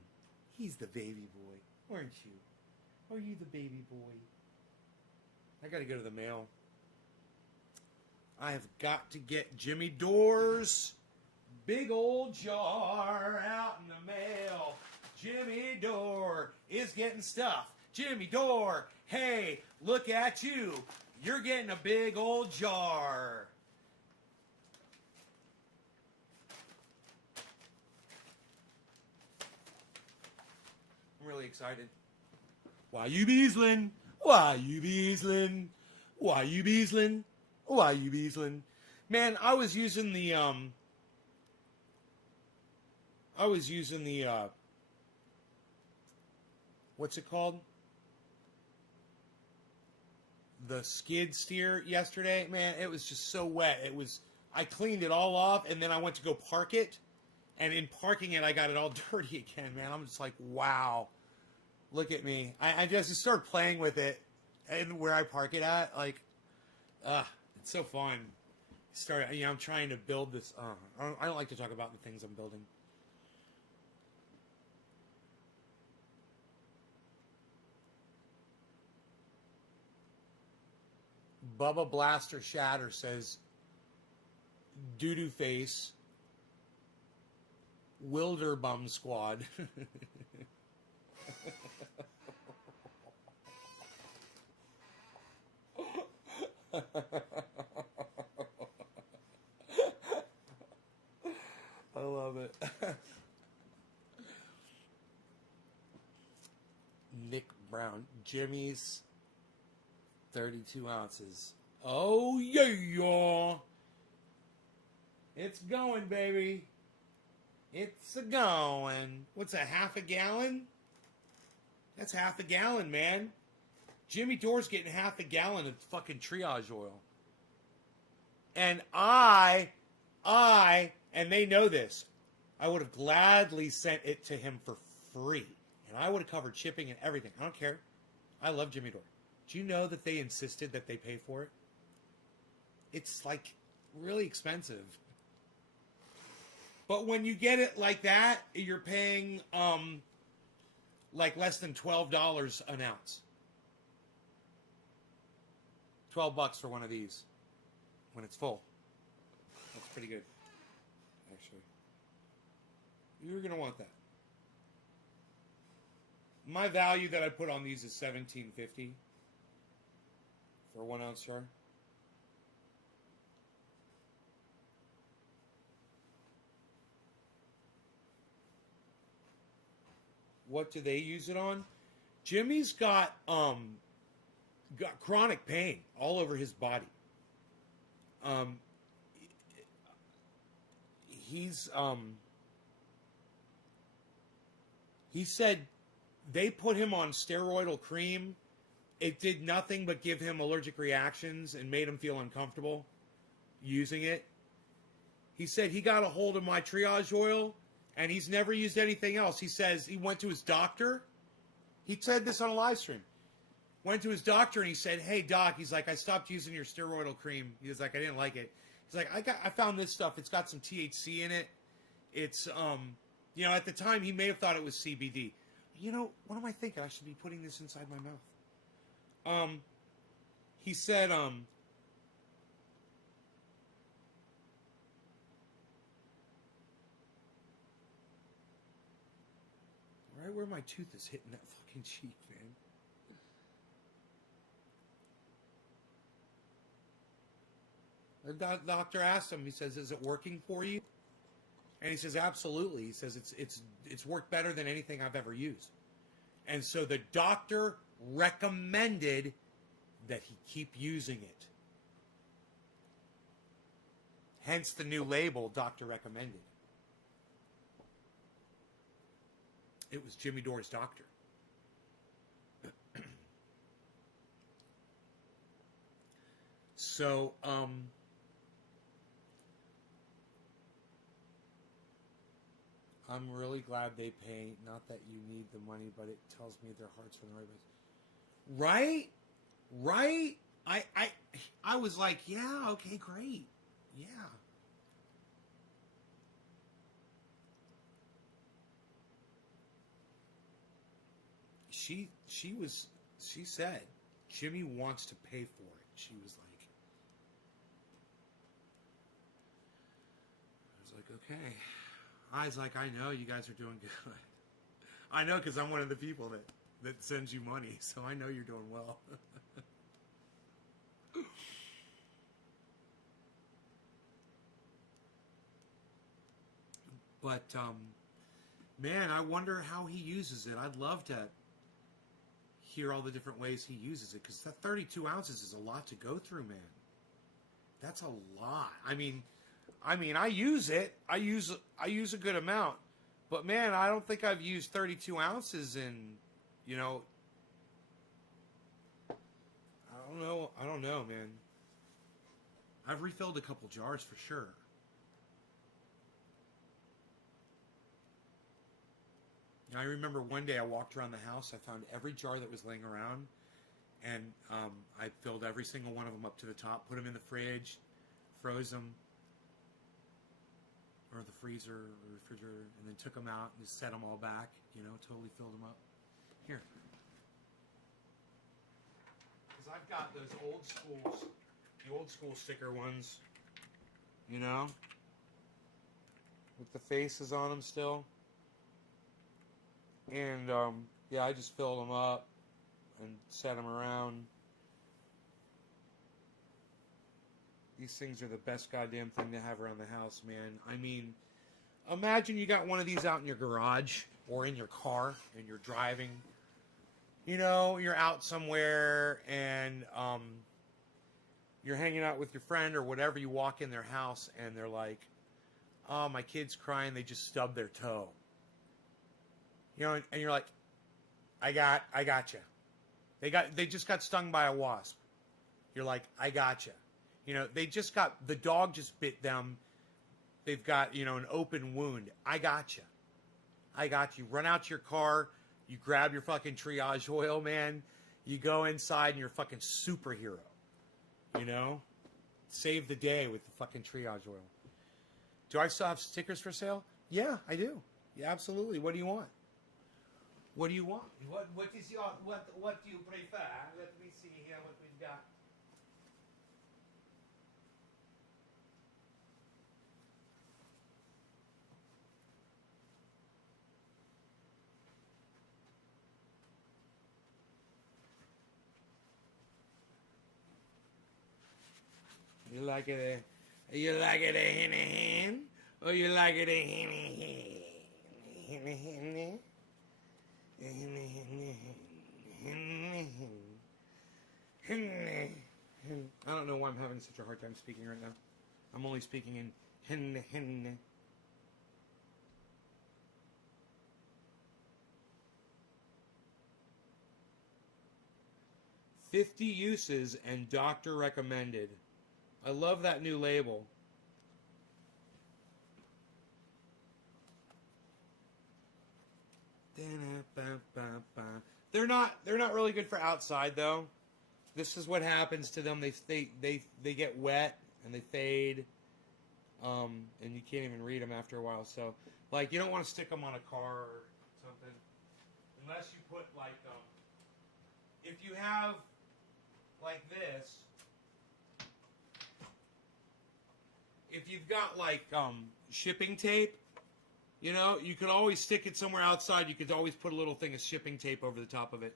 He's the baby boy, aren't you? Are you the baby boy? I gotta go to the mail. I have got to get Jimmy Dore's big old jar out in the mail. Jimmy Dore is getting stuff. Jimmy Dore, hey, look at you. You're getting a big old jar. I'm really excited. Why you beasling? Why you beasling? Why you beasling? Why you beasling? Man, I was using the what's it called? The skid steer yesterday. Man, it was just so wet. I cleaned it all off and then I went to go park it. And in parking it, I got it all dirty again, man. I'm just like, wow. Look at me. I just started playing with it and where I park it at. Like, it's so fun. I'm trying to build this. I don't like to talk about the things I'm building. Bubba Blaster Shatter says, doo-doo face, Wilderbum Squad. I love it. Nick Brown, Jimmy's 32 ounces. Oh, yeah. It's going, baby. It's a-going. What's a half a gallon? That's half a gallon, man. Jimmy Dore's getting half a gallon of fucking triage oil. And and they know this, I would have gladly sent it to him for free. And I would have covered shipping and everything. I don't care. I love Jimmy Dore. Do you know that they insisted that they pay for it? It's like really expensive. But when you get it like that, you're paying like less than $12 an ounce. $12 for one of these when it's full. That's pretty good, actually. You're gonna want that. My value that I put on these is $17.50 for a 1 ounce jar. What do they use it on? Jimmy's got chronic pain all over his body. He said they put him on steroidal cream. It did nothing but give him allergic reactions and made him feel uncomfortable using it. He said he got a hold of my triage oil and he's never used anything else. He says he went to his doctor. He said this on a live stream. Went to his doctor and he said, "Hey doc," he's like, "I stopped using your steroidal cream." He was like, "I didn't like it." He's like, I found this stuff. It's got some THC in it. It's at the time he may have thought it was CBD. What am I thinking? I should be putting this inside my mouth. He said, right where my tooth is hitting that fucking cheek, man. The doctor asked him, he says, "Is it working for you?" And he says, "Absolutely." He says, it's worked better than anything I've ever used. And so the doctor recommended that he keep using it. Hence the new label, doctor recommended. It was Jimmy Dore's doctor. So, I'm really glad they pay. Not that you need the money, but it tells me their hearts are in the right place. Right? Right? I was like, yeah, okay, great. Yeah. She said Jimmy wants to pay for it. She was like, okay. I was like, I know you guys are doing good. I know because I'm one of the people that sends you money, so I know you're doing well. But man, I wonder how he uses it. I'd love to hear all the different ways he uses it, because that 32 ounces is a lot to go through, man. That's a lot. I mean, I use it. I use a good amount, but man, I don't think I've used 32 ounces in, you know, I don't know, man. I've refilled a couple jars for sure. I remember one day I walked around the house. I found every jar that was laying around, and I filled every single one of them up to the top, put them in the fridge, froze them, or the freezer or refrigerator, and then took them out and just set them all back. You know, totally filled them up. Here, because I've got those the old school sticker ones. You know, with the faces on them still. And, yeah, I just filled them up and set them around. These things are the best goddamn thing to have around the house, man. I mean, imagine you got one of these out in your garage or in your car and you're driving. You know, you're out somewhere and you're hanging out with your friend or whatever. You walk in their house and they're like, oh, my kid's crying. They just stubbed their toe. You know, and you're like, I got you. They just got stung by a wasp. You're like, I got you. You know, the dog just bit them. They've got, you know, an open wound. I got you. I got you. Run out to your car. You grab your fucking triage oil, man. You go inside and you're a fucking superhero. You know? Save the day with the fucking triage oil. Do I still have stickers for sale? Yeah, I do. Yeah, absolutely. What do you want? What do you want? What is your what do you prefer? Let me see here what we've got. You like it a hen or you like it a hen? I don't know why I'm having such a hard time speaking right now. I'm only speaking in hen. 50 uses and doctor recommended. I love that new label. They're not really good for outside though. This is what happens to them. They get wet and they fade, and you can't even read them after a while. So like you don't want to stick them on a car or something, unless you put like if you have like this. If you've got like shipping tape. You know, you could always stick it somewhere outside. You could always put a little thing of shipping tape over the top of it.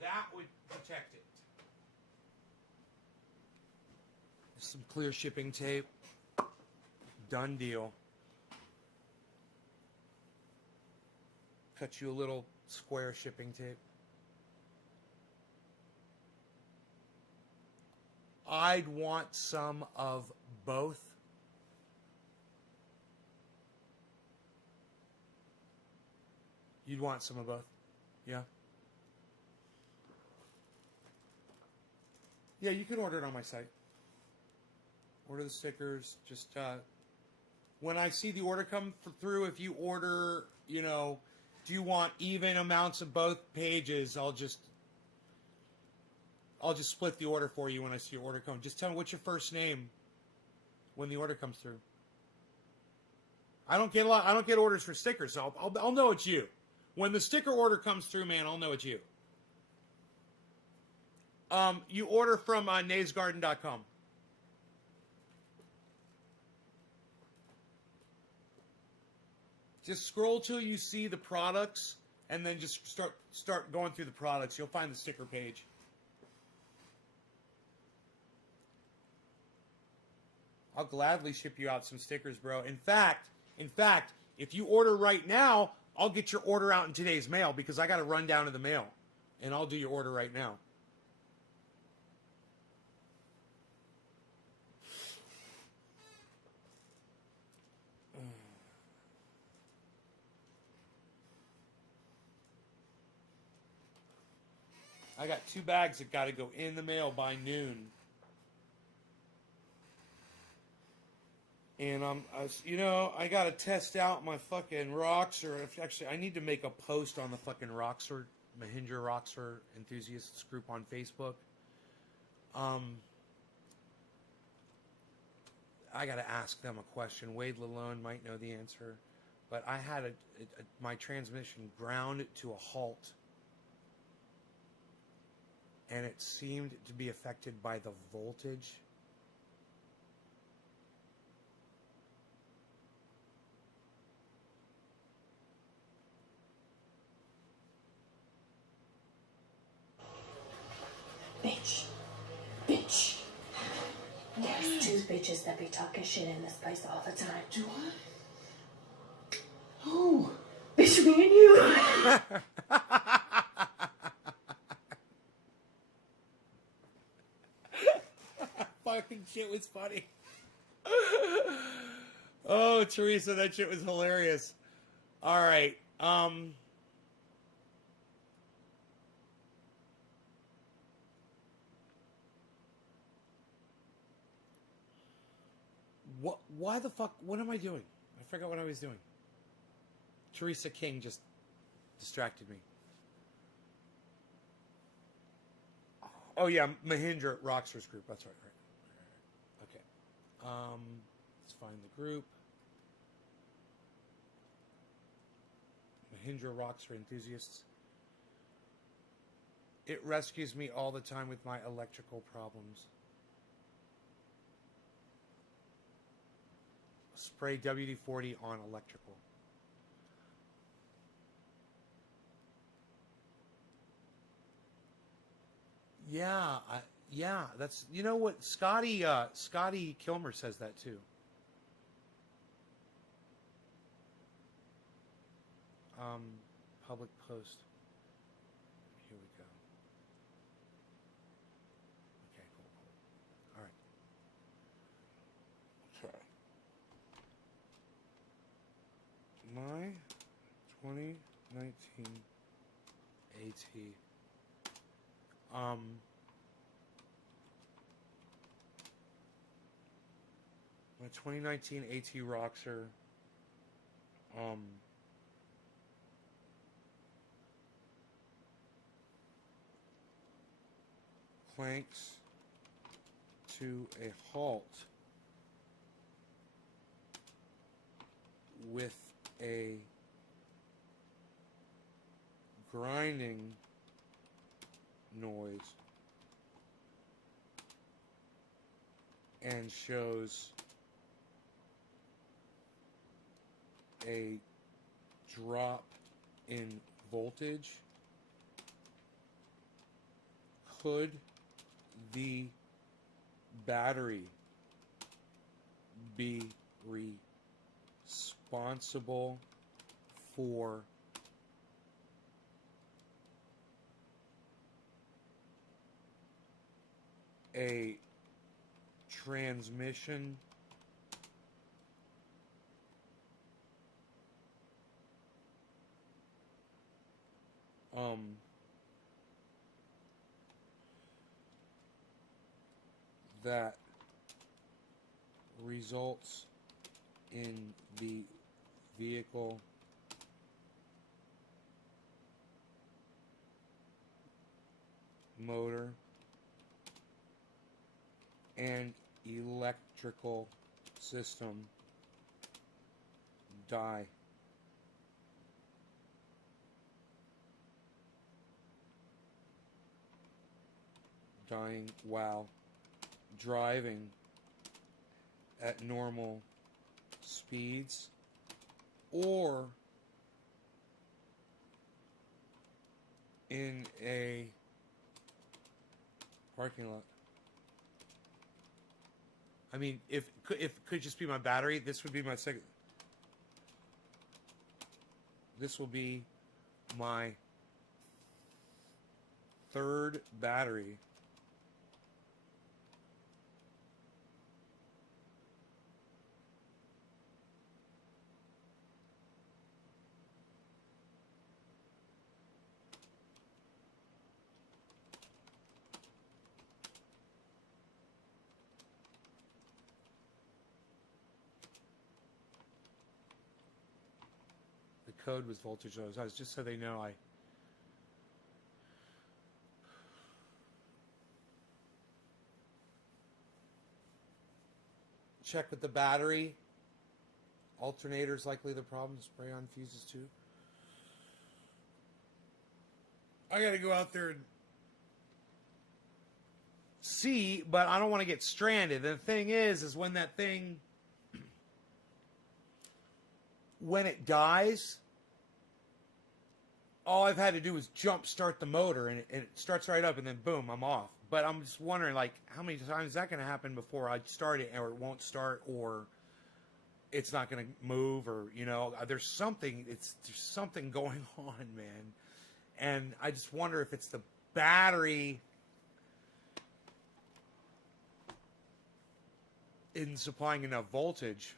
That would protect it. Some clear shipping tape. Done deal. Cut you a little square shipping tape. I'd want some of both. You'd want some of both? Yeah? Yeah, you can order it on my site. Order the stickers. Just when I see the order come through, if you order, you know, do you want even amounts of both pages? I'll just split the order for you when I see your order come. Just tell me what's your first name when the order comes through. I don't get orders for stickers, so I'll know it's you. When the sticker order comes through, man, I'll know it's you. You order from naysgarden.com. Just scroll till you see the products, and then just start going through the products. You'll find the sticker page. I'll gladly ship you out some stickers, bro. In fact, if you order right now, I'll get your order out in today's mail because I got to run down to the mail, and I'll do your order right now. I got 2 bags that got to go in the mail by noon. And I got to test out my fucking Roxer. Actually, I need to make a post on the fucking Roxer, Mahindra Roxer enthusiasts group on Facebook. I got to ask them a question. Wade Lalone might know the answer, but I had my transmission ground to a halt, and it seemed to be affected by the voltage. Bitch. There's 2 bitches that be talking shit in this place all the time. Do what? Who? Bitch, me and you. Fucking shit was funny. Oh, Teresa, that shit was hilarious. All right. Why the fuck? What am I doing? I forgot what I was doing. Teresa King just distracted me. Oh yeah, Mahindra Roxers group. That's right. Okay. Let's find the group. Mahindra Roxer enthusiasts. It rescues me all the time with my electrical problems. Spray WD-40 on electrical. Yeah, that's, you know what, Scotty Kilmer says that too. Public post. Here we go. Okay, cool. All right. My 2019 AT. My 2019 AT Roxer. Clanks to a halt with a grinding noise and shows a drop in voltage. Could the battery be responsible for a transmission that results in the vehicle motor and electrical system die. Dying while driving at normal speeds or in a parking lot. I mean, if it could just be my battery, this would be my second. This will be my third battery. Code was voltage. I was just so they know I check with the battery. Alternator's likely the problem. Spray on fuses too. I gotta go out there and see, but I don't want to get stranded. The thing is when that thing, when it dies, all I've had to do is jump start the motor and it starts right up and then boom, I'm off. But I'm just wondering, like, how many times is that going to happen before I start it, or it won't start, or it's not going to move, or, you know, there's something going on, man. And I just wonder if it's the battery isn't supplying enough voltage.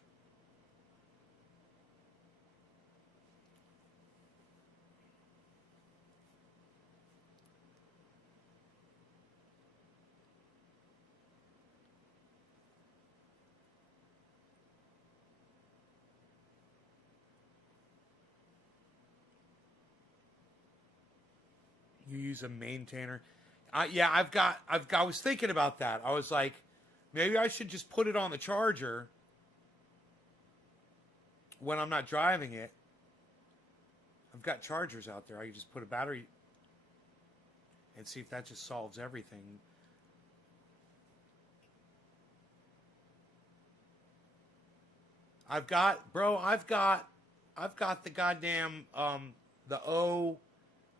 You use a maintainer. Yeah, I was thinking about that. I was like, maybe I should just put it on the charger when I'm not driving it. I've got chargers out there. I can just put a battery and see if that just solves everything. I've got the goddamn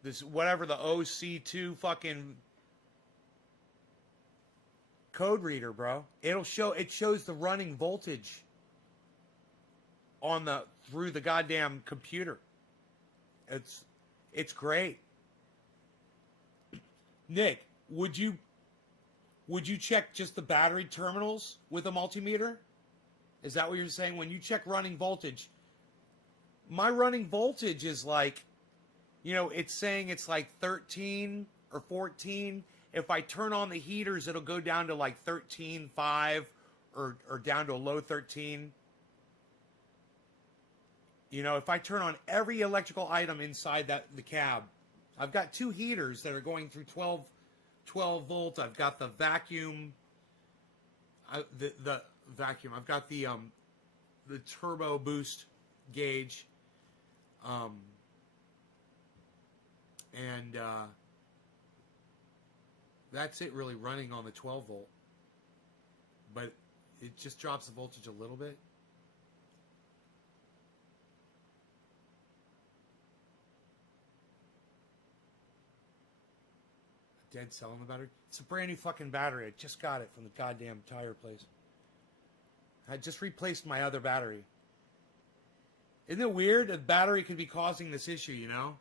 this whatever the OC2 fucking code reader, bro. It shows the running voltage on through the goddamn computer. It's great. Nick, would you check just the battery terminals with a multimeter? Is that what you're saying? When you check running voltage, my running voltage is like, you know, it's saying it's like 13 or 14. If I turn on the heaters, it'll go down to like 13.5 or down to a low 13. You know, if I turn on every electrical item inside the cab, I've got two heaters that are going through 12 volts. I've got the vacuum, the vacuum. I've got the turbo boost gauge. And that's it really running on the 12 volt. But it just drops the voltage a little bit. A dead cell in the battery. It's a brand new fucking battery. I just got it from the goddamn tire place. I just replaced my other battery. Isn't it weird? A battery could be causing this issue, you know?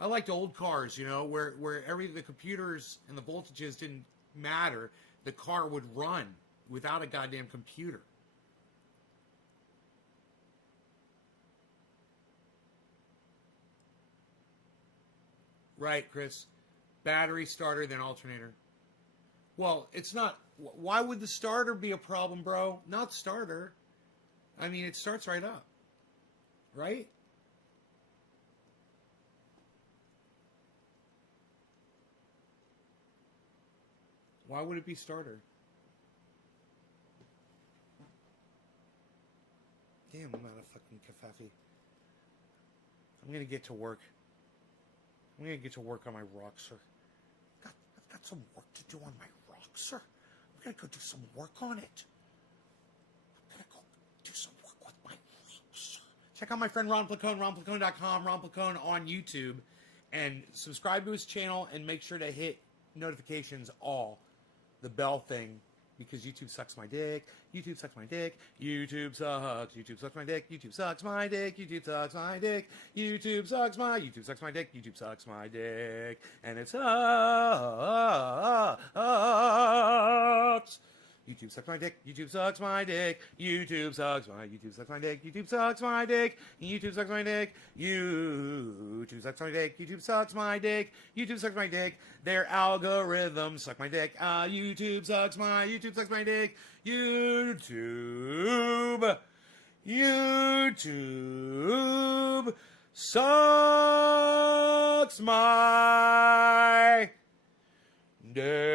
I liked old cars, you know, where the computers and the voltages didn't matter. The car would run without a goddamn computer. Right, Chris. Battery, starter, then alternator. Well, it's not. Why would the starter be a problem, bro? Not starter. I mean, it starts right up. Right? Why would it be starter? Damn, I'm out of fucking kafafi. I'm gonna get to work. I'm gonna get to work on my Roxer. I've got some work to do on my Roxer. I'm gonna go do some work on it. I'm gonna go do some work with my Roxer. Check out my friend Ron Placone, ronplacone.com, Ron Placone on YouTube, and subscribe to his channel and make sure to hit notifications all, the bell thing, because YouTube sucks my dick. YouTube sucks my dick. YouTube sucks. YouTube sucks my dick. YouTube sucks my dick. YouTube sucks my dick. YouTube sucks my. YouTube sucks my dick. YouTube sucks my dick. And it sucks. YouTube sucks my dick. YouTube sucks my dick. YouTube sucks my. YouTube sucks my dick. YouTube sucks my dick. YouTube sucks my dick. YouTube sucks my dick. YouTube sucks my dick. YouTube sucks my dick. Their algorithms suck my dick. YouTube sucks my. YouTube sucks my dick. YouTube sucks my dick.